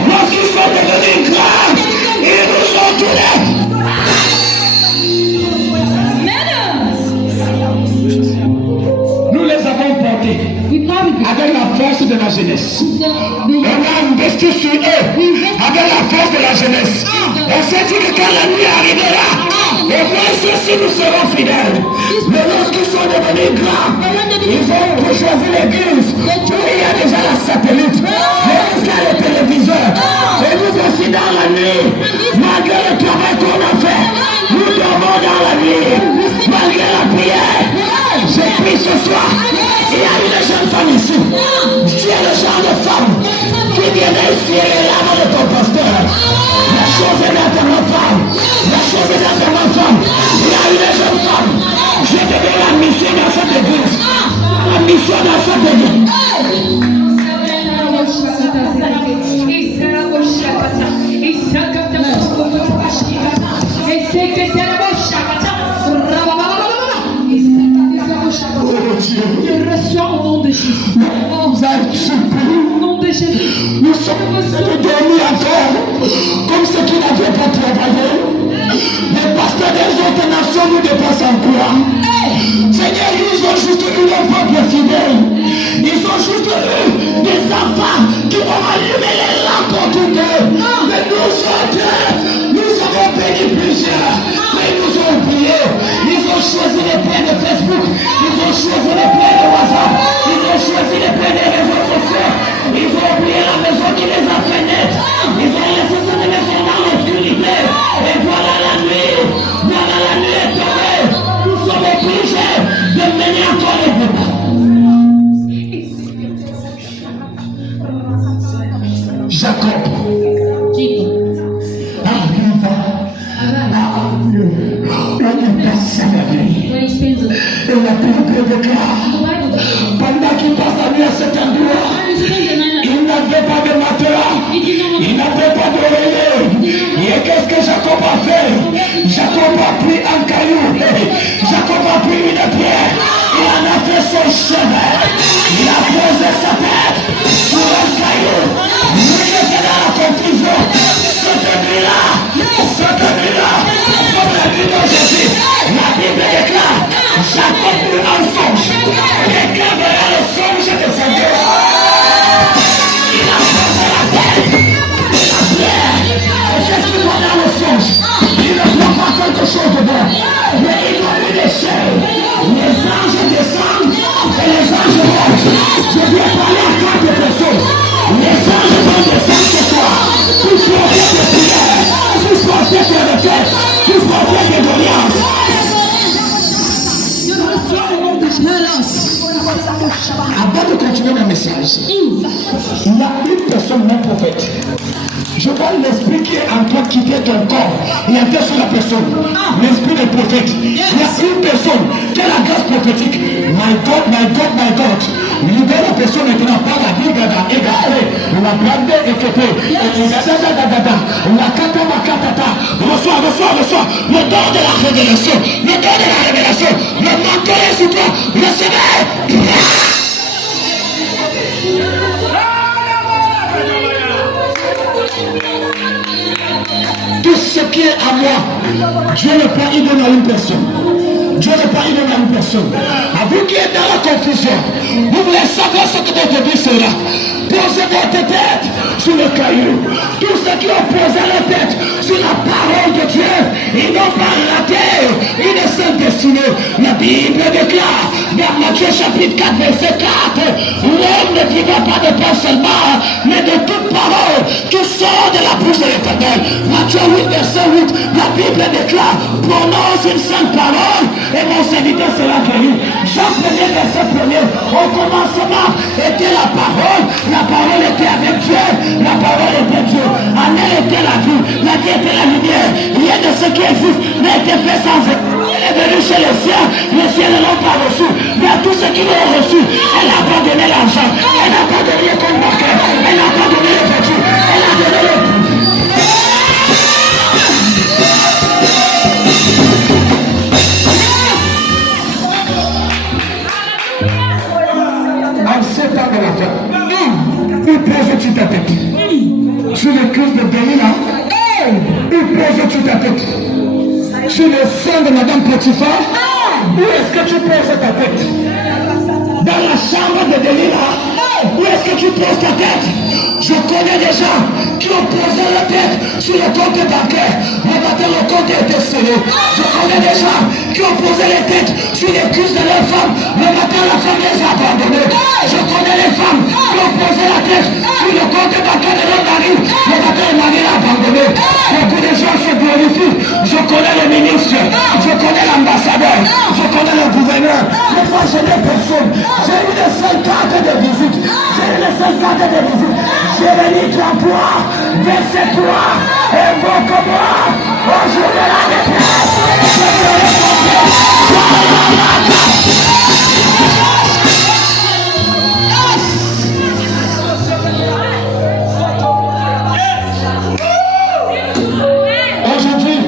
Lorsqu'ils sont devenus grands, ils nous ont tournés. Nous les avons portés We carry avec la force de la jeunesse. the On a investi sur eux avec la force de la jeunesse. On s'est dit que quand la nuit arrivera, et moi ceux-ci nous serons fidèles. Mais lorsqu'ils sont devenus grands, ils ont choisi l'église. Il y a déjà la satellite, l'église qui a le téléviseur. Et nous aussi dans la nuit, malgré le travail qu'on a fait, nous dormons dans la nuit, malgré la prière. Je prie ce soir, il y a une jeune femme ici. Tu es le genre de femme qui vient d'essuyer l'âme de ton pasteur. La chose est dans ta femme. La chose est dans ta femme. Il y a une jeune femme. Je te donne la mission dans cette église. La mission dans cette église. Je reçois au nom de Jésus. Vous êtes surpris. Au nom de Jésus. Nous sommes de dormir encore comme ceux qui n'avaient pas travaillé. Les pasteurs des autres nations nous dépassent en courant. Seigneur, ils ont juste eu leur peuple fidèle. Ils ont juste eu des enfants qui ont allumé les lampes autour d'eux. Mais nous autres, nous avons béni plusieurs. Mais ils nous ont oubliés. Ils ont choisi les plaies de Facebook. Ils ont choisi les plaies de WhatsApp. Ils ont choisi les plaies des réseaux sociaux. Ils ont oublié la maison qui les a fait naître. Ils ont laissé cette maison dans l'obscurité. Et voilà la nuit. Voilà la nuit est tombée. Nous sommes obligés de mener encore les débats. Jacob Jacob. arriva à un lieu où il passait la nuit. Where he spends the night. Et la Bible déclare, The Bible declares. pendant qu'il passe la nuit à cet endroit, When he spends the night, il n'avait pas de matelas, il n'avait pas d'oreiller. Et qu'est-ce que Jacob a fait? Jacob a pris un caillou, Jacob a pris une pierre, il en a fait son chevet, il a posé sa tête sur un caillou. Nous étions dans la confusion. Cette nuit-là, comme la nuit de Jésus, la Bible déclare, Jacob eut un songe. message. Je viens parler à 4 personnes. Les anges vont descendre ce soir. Pour porter tes prières, pour porter tes requêtes, pour porter tes doléances. Avant de continuer mon message, il y a une personne non prophète. Je vois l'esprit qui est en train de quitter ton corps. Il y a deux sur la personne. L'esprit des prophètes. Il y a une personne qui a la grâce prophétique. My God, my God, my God. Libère la personne maintenant par la vie d'Adam. La grande équipée. La kata makatata. Reçois. Le don de la révélation. Le don de la révélation. Le manteau est sur toi. Recevez. Tout ce qui est à moi, Dieu ne peut pas y donner à une personne. Dieu ne peut pas y donner à une personne. À vous qui êtes dans la confusion, vous voulez savoir ce que votre vie sera. Posez votre tête sur le caillou. Tous ceux qui ont posé leur tête sur la parole de Dieu, ils n'ont pas raté une seule destinée. La Bible déclare dans Matthieu chapitre 4 verset 4, l'homme ne vivra pas de pain seulement, mais de toute parole qui sort de la bouche de l'Éternel. Matthieu 8 verset 8, la Bible déclare, prononce une seule parole et mon serviteur sera guéri. Jean 1er verset 1er, au commencement était la parole était avec Dieu, la parole était Dieu, en elle était la vie était la lumière. Rien de ce qui existe n'a été fait sans elle. Elle est venue chez les cieux ne l'ont pas reçu, mais à tous ceux qui l'ont reçu, elle n'a pas donné l'argent, elle n'a pas donné le compte bancaire, elle n'a pas donné les voitures, elle a donné le prix. En 7 ans de la fin, où poses-tu ta tête? Sur le Christ de Delilah, où poses-tu ta tête? Sur le sang de Madame Potiphar, où est-ce que tu poses ta tête? Dans la chambre de Delilah, où est-ce que tu poses ta tête? Je connais des gens qui ont posé leur tête sur le compte bancaire. Le matin, le compte était scellé. Je connais des gens qui ont posé les têtes sur les cuisses de leur femme. Le matin, la femme les a abandonnés. Je connais les femmes qui ont posé la tête sur le compte bancaire de leur mari. Le matin, le mari l'a abandonné. Beaucoup de gens se glorifient. Je connais le ministre. Je connais l'ambassadeur. Je connais le gouverneur. Mais moi, je n'ai personne. J'ai une seule carte de visite. Jérémie 33, verset 3, invoque-moi au jour de la détresse. Aujourd'hui,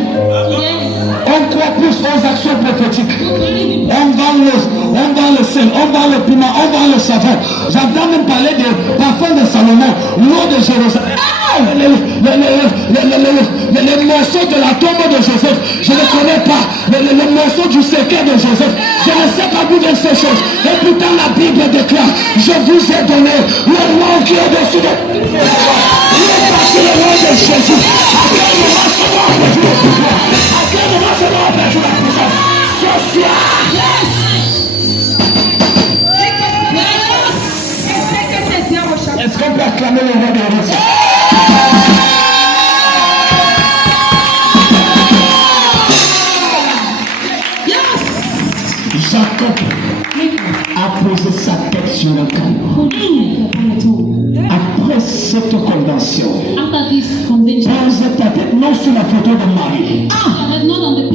on croit plus aux actions prophétiques. On va le sel, on va le piment, on va le savon. J'entends même parler de parfum de Salomon, l'eau de Jérusalem. Les morceaux de la tombe de Joseph, je ne connais pas. Les morceaux du secret de Joseph, je ne sais pas d'où viennent ces choses. Et pourtant la Bible déclare, je vous ai donné le nom qui est au-dessus de... Il est passé le nom de Jésus. À quel moment sera perdu le pouvoir? À quel moment sera perdu la puissance? Ce soir. Est-ce qu'on peut acclamer le roi de Russie? Jacob a posé sa tête sur le caillou. Après cette condamnation, pose ta tête non sur la photo de Marie,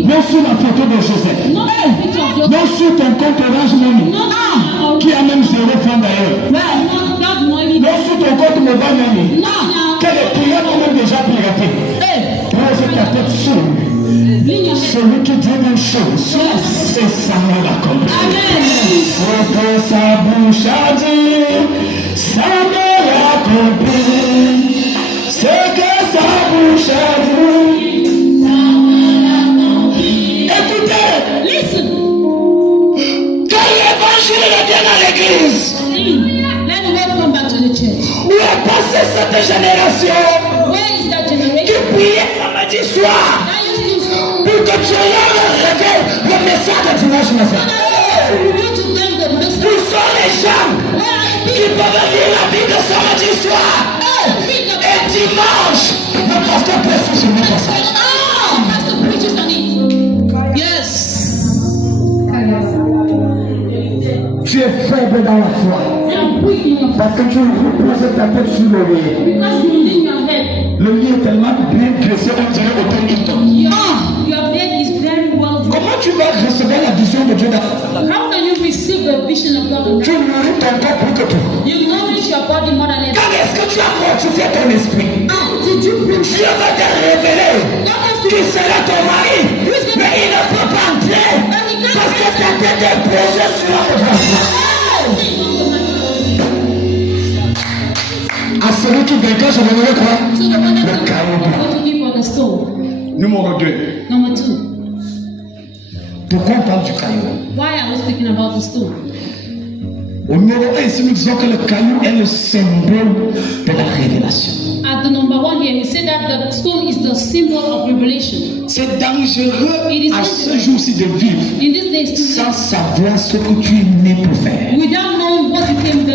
non sur la photo de Joseph, non sur ton compte Orange Money, qui a même 0 francs d'ailleurs, non sur ton compte Mobile Money, que les prières ont même déjà piraté. Pose ta tête sur celui qui dit une chose, c'est ça l'a compris. Ce que sa bouche a dit, ça l'a compris. Ce que sa bouche a dit, écoutez, listen. Quand l'évangile revient dans l'église, où est passée cette génération qui priait samedi soir pour que Dieu leur révèle le message de dimanche matin? Reveal to them the Où mystery. sont les gens qui peuvent lire la Bible le samedi soir et dimanche? Le pasteur précise sur notre passage. Pastor preaches on it. Yes. Tu es faible dans la foi. I'm weak in your faith. Parce que tu reposes ta tête sur l'oreiller. Because you lean your head. Le lit est tellement bien dressé, on dirait autant Hilton. Your bed is very well dressed. Comment tu vas recevoir la vision de Dieu dans ta vie? How can you receive the vision of God? Tu nourris ton corps plus que tout. You nourish your body more than Quand anything. est-ce que tu as mortifié ton esprit? Dieu va te révéler qui sera ton mari, mais il ne peut pas entrer parce que ta tête est posée sur la place. À celui qui vaincra, je donnerai quoi? So the one Le that caillou. will give for the stone. Numéro 2. Number 2. Pourquoi on parle du caillou? Why are we speaking about the stone? Au numéro 1, ici, nous disons que le caillou est le symbole de la révélation. At the number 1 here, we say that the stone is the symbol of revelation. C'est dangereux à ce jour-ci de vivre In these days, to sans savoir ce que tu es né pour faire. without knowing what you came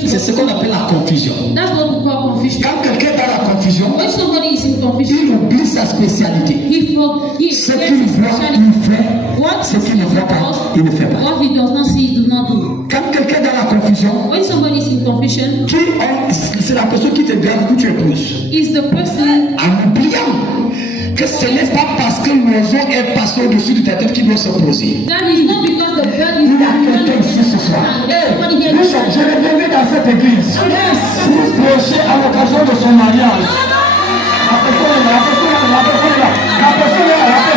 to C'est ce qu'on appelle la confusion. That's what we call confusion. Quand quelqu'un est dans la confusion, When somebody is in il confusion, oublie sa spécialité. he forgets Ce qu'il voit, il fait. what Ce qu'il ne voit pas, il ne fait pas. what he does not see, he does not do. Quand quelqu'un est dans la confusion, When somebody is in confusion, c'est la personne qui te drague ou tu épouses. is the person En oubliant que ce n'est pas parce que l'oiseau est passé au-dessus de ta tête qu'il doit se poser. that is not because the bird is Il y a quelqu'un ici ce soir. somebody here. Bishop, je l'ai venu dans cette église pour prêcher à l'occasion de son mariage. La personne est là, la personne est là, la personne est là, la personne est là, la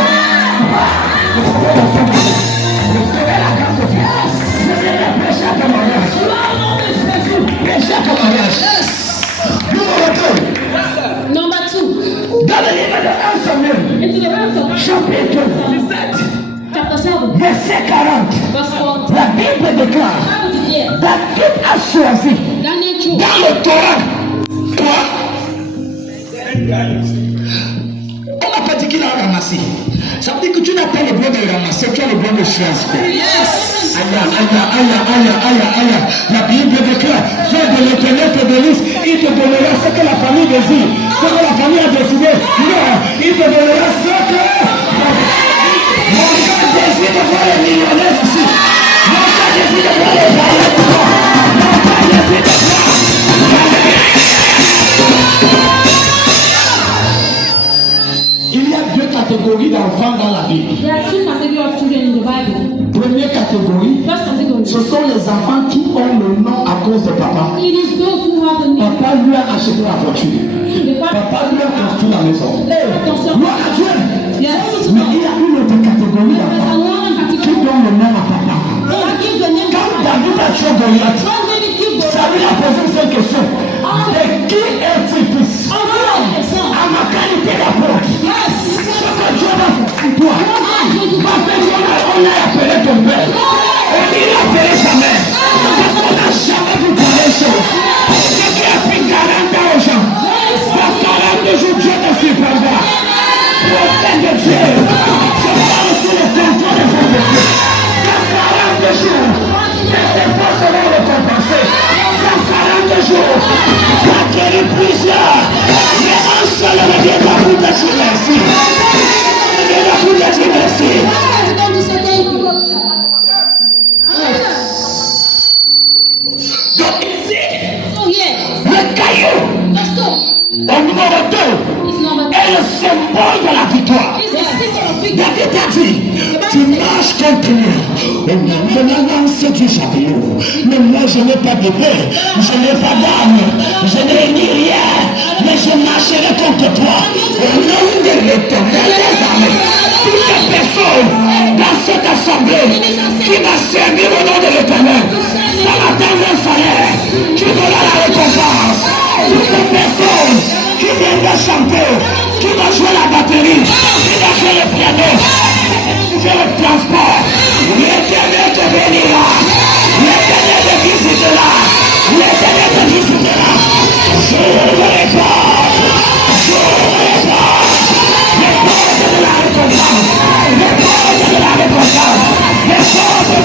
personne est là. Je ferai la grâce de Dieu. Je viens prêcher à ton mariage. Prêcher à ton mariage. Numéro 2. Number 2, Dans le livre de 1 Samuel, into the verse of chapitre 17, chapter 7, verset 40, verse 4. la Bible déclare, How did it hear? David a choisi Daniel chose. dans le Torah. Quoi? On n'a pas dit qu'il a ramassé. Ça veut dire que tu n'as pas le droit de ramasser, tu as le droit de choisir. Yes. Aïe, aïe, aïe, aïe, aïe, aïe. La Bible déclare, fais de l'Éternel te bénisse, il te donnera ce que la famille désire. Ce que la famille a décidé. Non, il te donnera ce que... Mon cœur désire de voir les millionnaires ici. Mon cœur désire de voir les bailleurs de toi. Mon cœur désire de voir... Il y a deux catégories d'enfants dans la Bible. There are 2 categories of children in the Bible. Première catégorie, First category, ce sont les enfants qui ont le nom à cause de papa. it is those who have the name. Papa lui a acheté la voiture. The Papa lui a construit la maison. Gloire à Dieu. Yes. Mais il y a une autre catégorie There's d'enfants another qui category. donnent le nom à papa. They give the name. Quand David a tué Goliath, Don't really give the ça lui a posé cette question. De qui est-il fils? À ma qualité d'apôtre. Ce que Dieu va faire pour toi. Parce que Dieu on a appelé ton père. On a appelé sa mère. Parce qu'on n'a jamais vu pareille chose. Ce qui a pris 40 ans aux gens. Dans 40 jours, Dieu te surprendra. Prophète de Dieu. Je parle sous le contrôle de Dieu. Dans 40 jours, les efforts seront récompensés. Dans 40 jours, tu as guéri plusieurs. Mais un seul reviendra pour te dire merci. Reviendra pour te dire merci. Donc ici, So here, le caillou, the stone au numéro 2, is number 2. est le symbole de la victoire. It's the symbol of victory. David a dit, tu marches contre moi. Au nom de l'avance du chapeau. Mais moi je n'ai pas d'épée, je n'ai pas d'arme, je n'ai ni rien, mais je marcherai contre toi. Au nom de l'Éternel des armées. Toutes les personnes dans cette assemblée qui m'a servi au nom de l'Éternel, ça m'attend un salaire, tu donneras la récompense. Toutes les personnes qui viennent chanter, qui vont jouer la batterie, qui vont jouer le piano, qui vont le transport, l'Éternel te bénira, l'Éternel te visitera, l'Éternel te visitera. Je le répète, les portes de la récompense, les portes de la récompense, les portes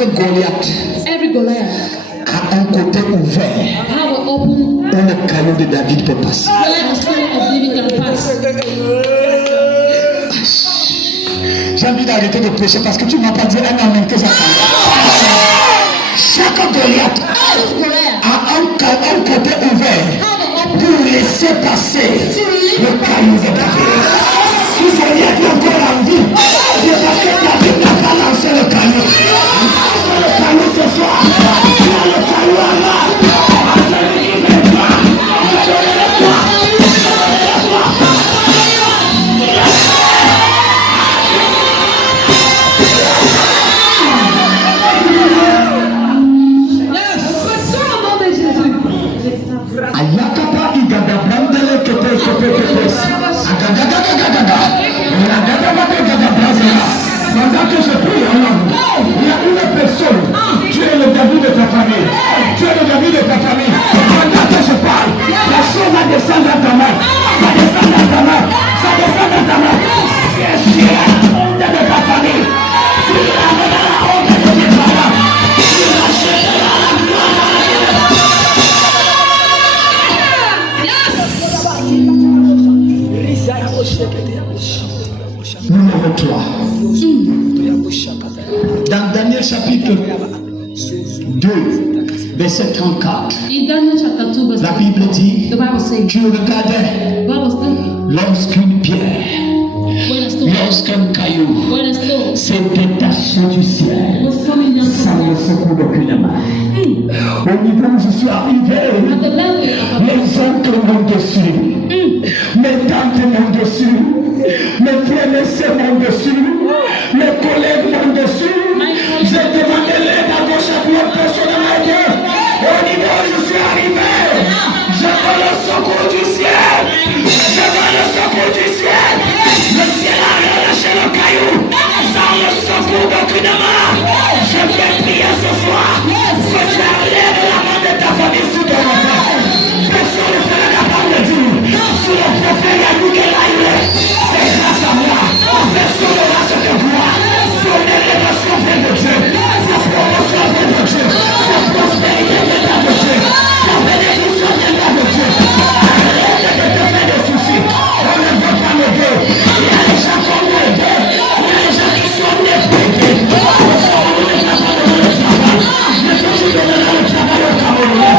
Chaque Goliath Every Goliath a un côté ouvert have an open où le caillou de David peut passer. where the stone of David can pass. J'ai envie d'arrêter de prêcher parce que tu ne m'as pas dit un amen que j'attends. Chaque Goliath a un côté ouvert pour laisser passer le caillou de David. Si Goliath est encore en vie, c'est parce que David n'a pas lancé le caillou. Lance le caillou ce soir. Tu as le caillou à là. À celui qui veut pas, je donnerai toi. Je donnerai toi. Ayakapa igada brandele kepe kepe. Agada. Pendant que je prie en langue, il y a une personne. Tu es le David de ta famille. Tu es le David de ta famille. Pendant que je parle, la chose va descendre dans ta main. Ça descend dans ta main. Ça descend dans ta main. Tu es la honte de ta famille. Tu es la honte de tes parents. Tu rachèteras la gloire. Numéro 3. Dans Daniel chapitre 2, verset 34, In Daniel chapter 2, verse la Bible dit, the Bible says, tu regardais God was thinking, lorsqu'une pierre, when a stone, lorsqu'un caillou when a stone s'est détaché du ciel, was coming down sans le secours d'aucune main. Au niveau où je suis arrivé, at the level of a les oncles m'ont dessus, mes tantes m'ont dessus, mes frères et sœurs m'ont dessus, mes collègues m'ont dessus. J'ai demandé l'aide à gauche à droite, personne ne m'a aidé. Au niveau où je suis arrivé, je veux le secours du ciel. Je veux le secours du ciel. Le ciel a relâché le caillou sans le secours d'aucune main. Je vais prier ce soir. Que tu enlèves la main de ta famille sous ton enfant. Personne ne sera capable de dire si le prophète a dit qu'elle a eu, c'est grâce à moi. Personne n'aura ce que toi. Son élévation vient de Dieu. La promotion vient de Dieu. La prospérité vient de Dieu. La bénédiction vient de Dieu. Arrête de te faire des soucis. On ne veut pas m'aider. Il y a des gens qui ont aidé. Il y a des gens qui sont nés pour aider. On ne peut pas donner le travail. Mais que tu donneras le travail au Camerounais.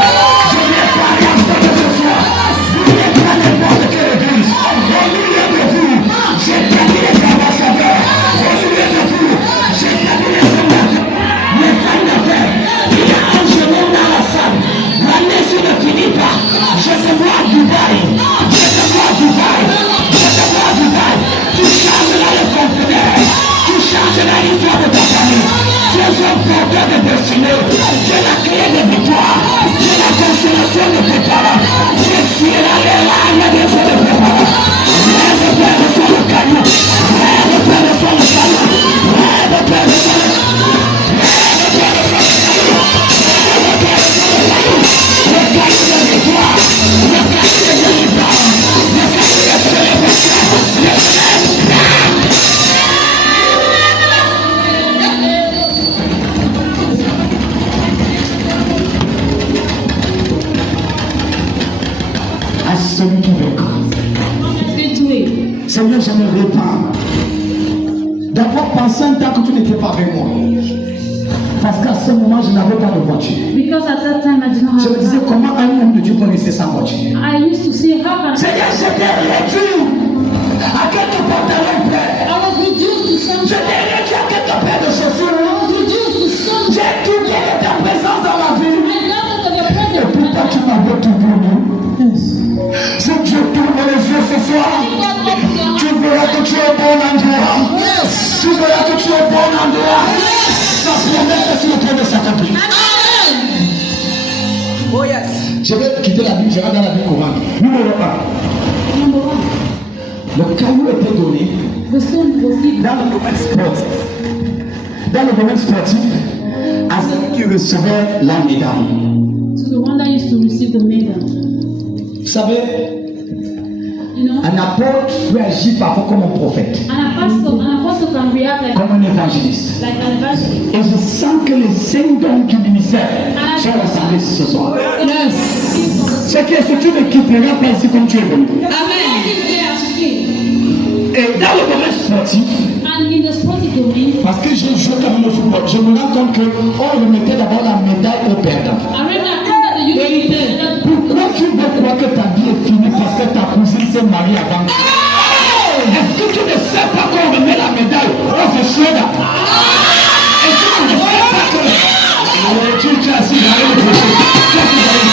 Je n'ai pas rien fait de ce soir. Vous n'êtes pas n'importe quelle église. Au milieu de vous, j'ai établi les ambassadeurs. Au milieu de vous, j'ai établi les ambassadeurs. Les femmes d'affaires, il y a un genou dans la salle. L'année se ne finit pas. Je te vois à Dubaï. Je te vois à Dubaï. Je te vois à Dubaï. Tu changeras le conteneur. Tu changeras l'histoire de ta famille. Tu es un porteur de destinée. Tu es la clé de victoire. Tu es la consolation de tes parents. Tu essuieras les larmes des yeux de tes parents. Rêve Père de toi le caillou. Rêve Père de toi le caillou. Rêve Père de toi le caillou. Rêve Père de toi le caillou. Rêve Père de toi le caillou. Le caillou de victoire. Le caillou de délivrance. Le caillou de célébration. Le à celui qui veut Seigneur, je me répands. D'abord, pensez un temps que tu n'étais pas avec moi. Parce qu'à ce moment, je n'avais pas de voiture. Because at that time I did not Je me have disais, a car. comment un homme de Dieu peut rester sans voiture? I used to say, how can Seigneur, j'étais réduit à quelques pantalons frères. I was reduced to something. J'étais réduit à quelques paires de chaussures. I was reduced to something. J'ai tout bien de ta présence dans ma vie. I gathered of your Et presence. pourquoi tu m'avais tout donné? Si Dieu t'ouvre les yeux ce soir, tu verras que tu es au bon endroit. Tu verras que tu es au bon endroit. Sa promesse est sur le trône de Satan. Oh yes. Je vais quitter la Bible, je vais dans la Bible courante. Numéro 1. Number one, Le caillou était donné the stone was given dans le domaine sportif. Dans le domaine sportif, à celui qui recevait la médaille. to the one that used to receive the medal. Vous savez, You know, un apôtre peut agir parfois comme un prophète. an apostle can react like comme un évangéliste. an evangelist. Et je sens que les 5 dons du ministère sont rassemblés ce soir. Yes. Ce qui est ce tu ne quitteras pas ici comme tu es venu. Amen. Et dans le domaine sportif, And in the sporting domain, parce que j'ai joué quand même au football, je me rends compte qu'on remettait d'abord la médaille au perdant. I read that thing that they used to say that Pourquoi tu veux croire que ta vie est finie parce que ta cousine s'est mariée avant? Est-ce que tu ne sais pas qu'on remet la médaille au Feshoda? Est-ce que tu ne sais pas que... Tu as assis dans le projet.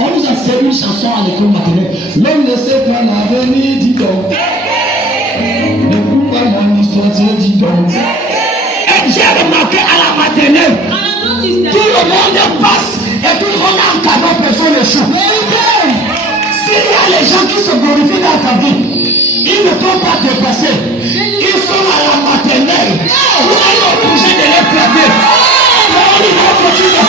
On nous a fait une chanson à l'école maternelle. L'homme ne sait pas l'avenir, dit donc. Mais pourquoi mon histoire, dit donc. Et j'ai remarqué à la maternelle, and I noticed that tout le monde passe et tout le monde a un cadeau, personne ne chante. S'il y a les gens qui se glorifient dans ta vie, ils ne t'ont pas dépassé. Ils sont à la maternelle. Vous allez obligé de les placer. On y va continuer.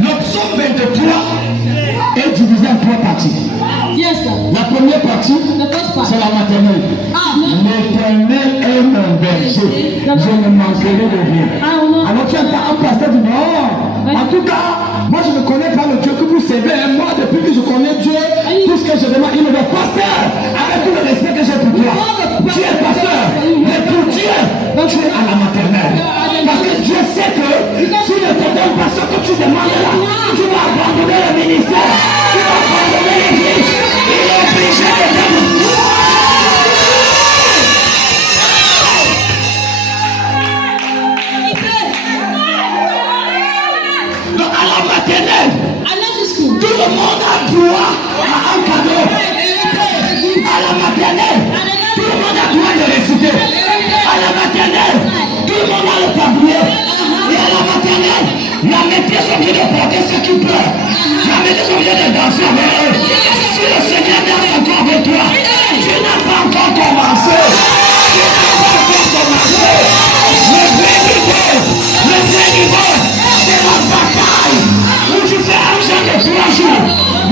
Le psaume 23 est divisé en 3 parties. yes, sir. La première partie, The first part. c'est la maternelle. L'éternel est mon berger. Je ne manquerai de rien. Alors tu entends un pasteur dire non. En tout cas, moi je ne connais pas le Dieu que vous servez. Moi, depuis que je connais Dieu, tout ce que je demande, il me dit pasteur, avec tout le respect que j'ai pour toi. Tu es pasteur, mais pour Dieu, tu es à la maternelle. Parce que Dieu sait que tu ne te donnes pas ce que tu demandes là. Tu vas abandonner le ministère. Tu vas abandonner l'église. Il est obligé de te donner. Donc à la maternelle, I love this school. tout le monde a droit à un cadeau. À la maternelle, tout le monde a droit de réciter. À la maternelle, tout le monde a le tablier. Et à la maternelle, la maîtresse est obligée de porter ce qui pleure. La maîtresse est obligée de danser avec eux. Si le Seigneur danse encore avec toi, tu n'as pas encore commencé. Tu n'as pas encore commencé. Le vrai niveau, c'est la bataille où tu fais un jeûne de 3 jours.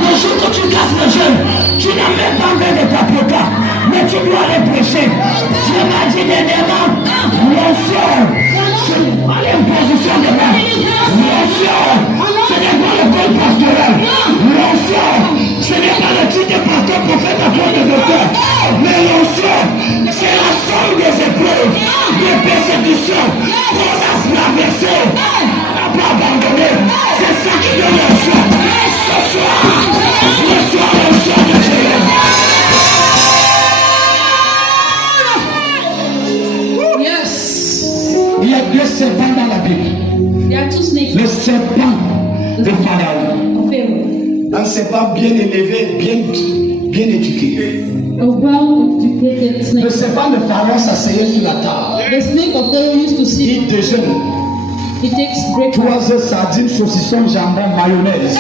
Le jour que tu casses le jeûne, tu n'as même pas envie de t'appliquer, mais tu dois les prêcher. Dieu m'a dit dernièrement, l'onction, ce n'est pas l'imposition de main. L'onction, ce n'est pas le code pastoral. L'onction, ce n'est pas le titre de pasteur pour faire ta foi de docteur. Mais l'onction, c'est la somme des épreuves, des persécutions qu'on a traversées. On n'a pas abandonné. C'est ça qui donne l'onction. Ce soir, reçois l'onction de Jésus. Yes. Il y a 2 serpents dans la Bible. There are 2 snakes. Le serpent de Pharaon. Of Pharaoh. Un serpent bien élevé, bien éduqué. A well-educated snake. Le serpent de Pharaon s'asseyait sur la table. The snake of Pharaoh used to sit. Il déjeune. He takes breakfast. 3 œufs, sardines, saucissons, jambon, mayonnaise.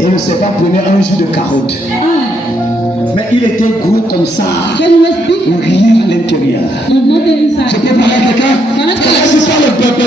Et le serpent prenait un jus de carotte. Mais il était gros comme ça. When he was big, Rien à l'intérieur. and nothing inside. Je peux parler à quelqu'un? Can I tell you? C'est ça le peuple.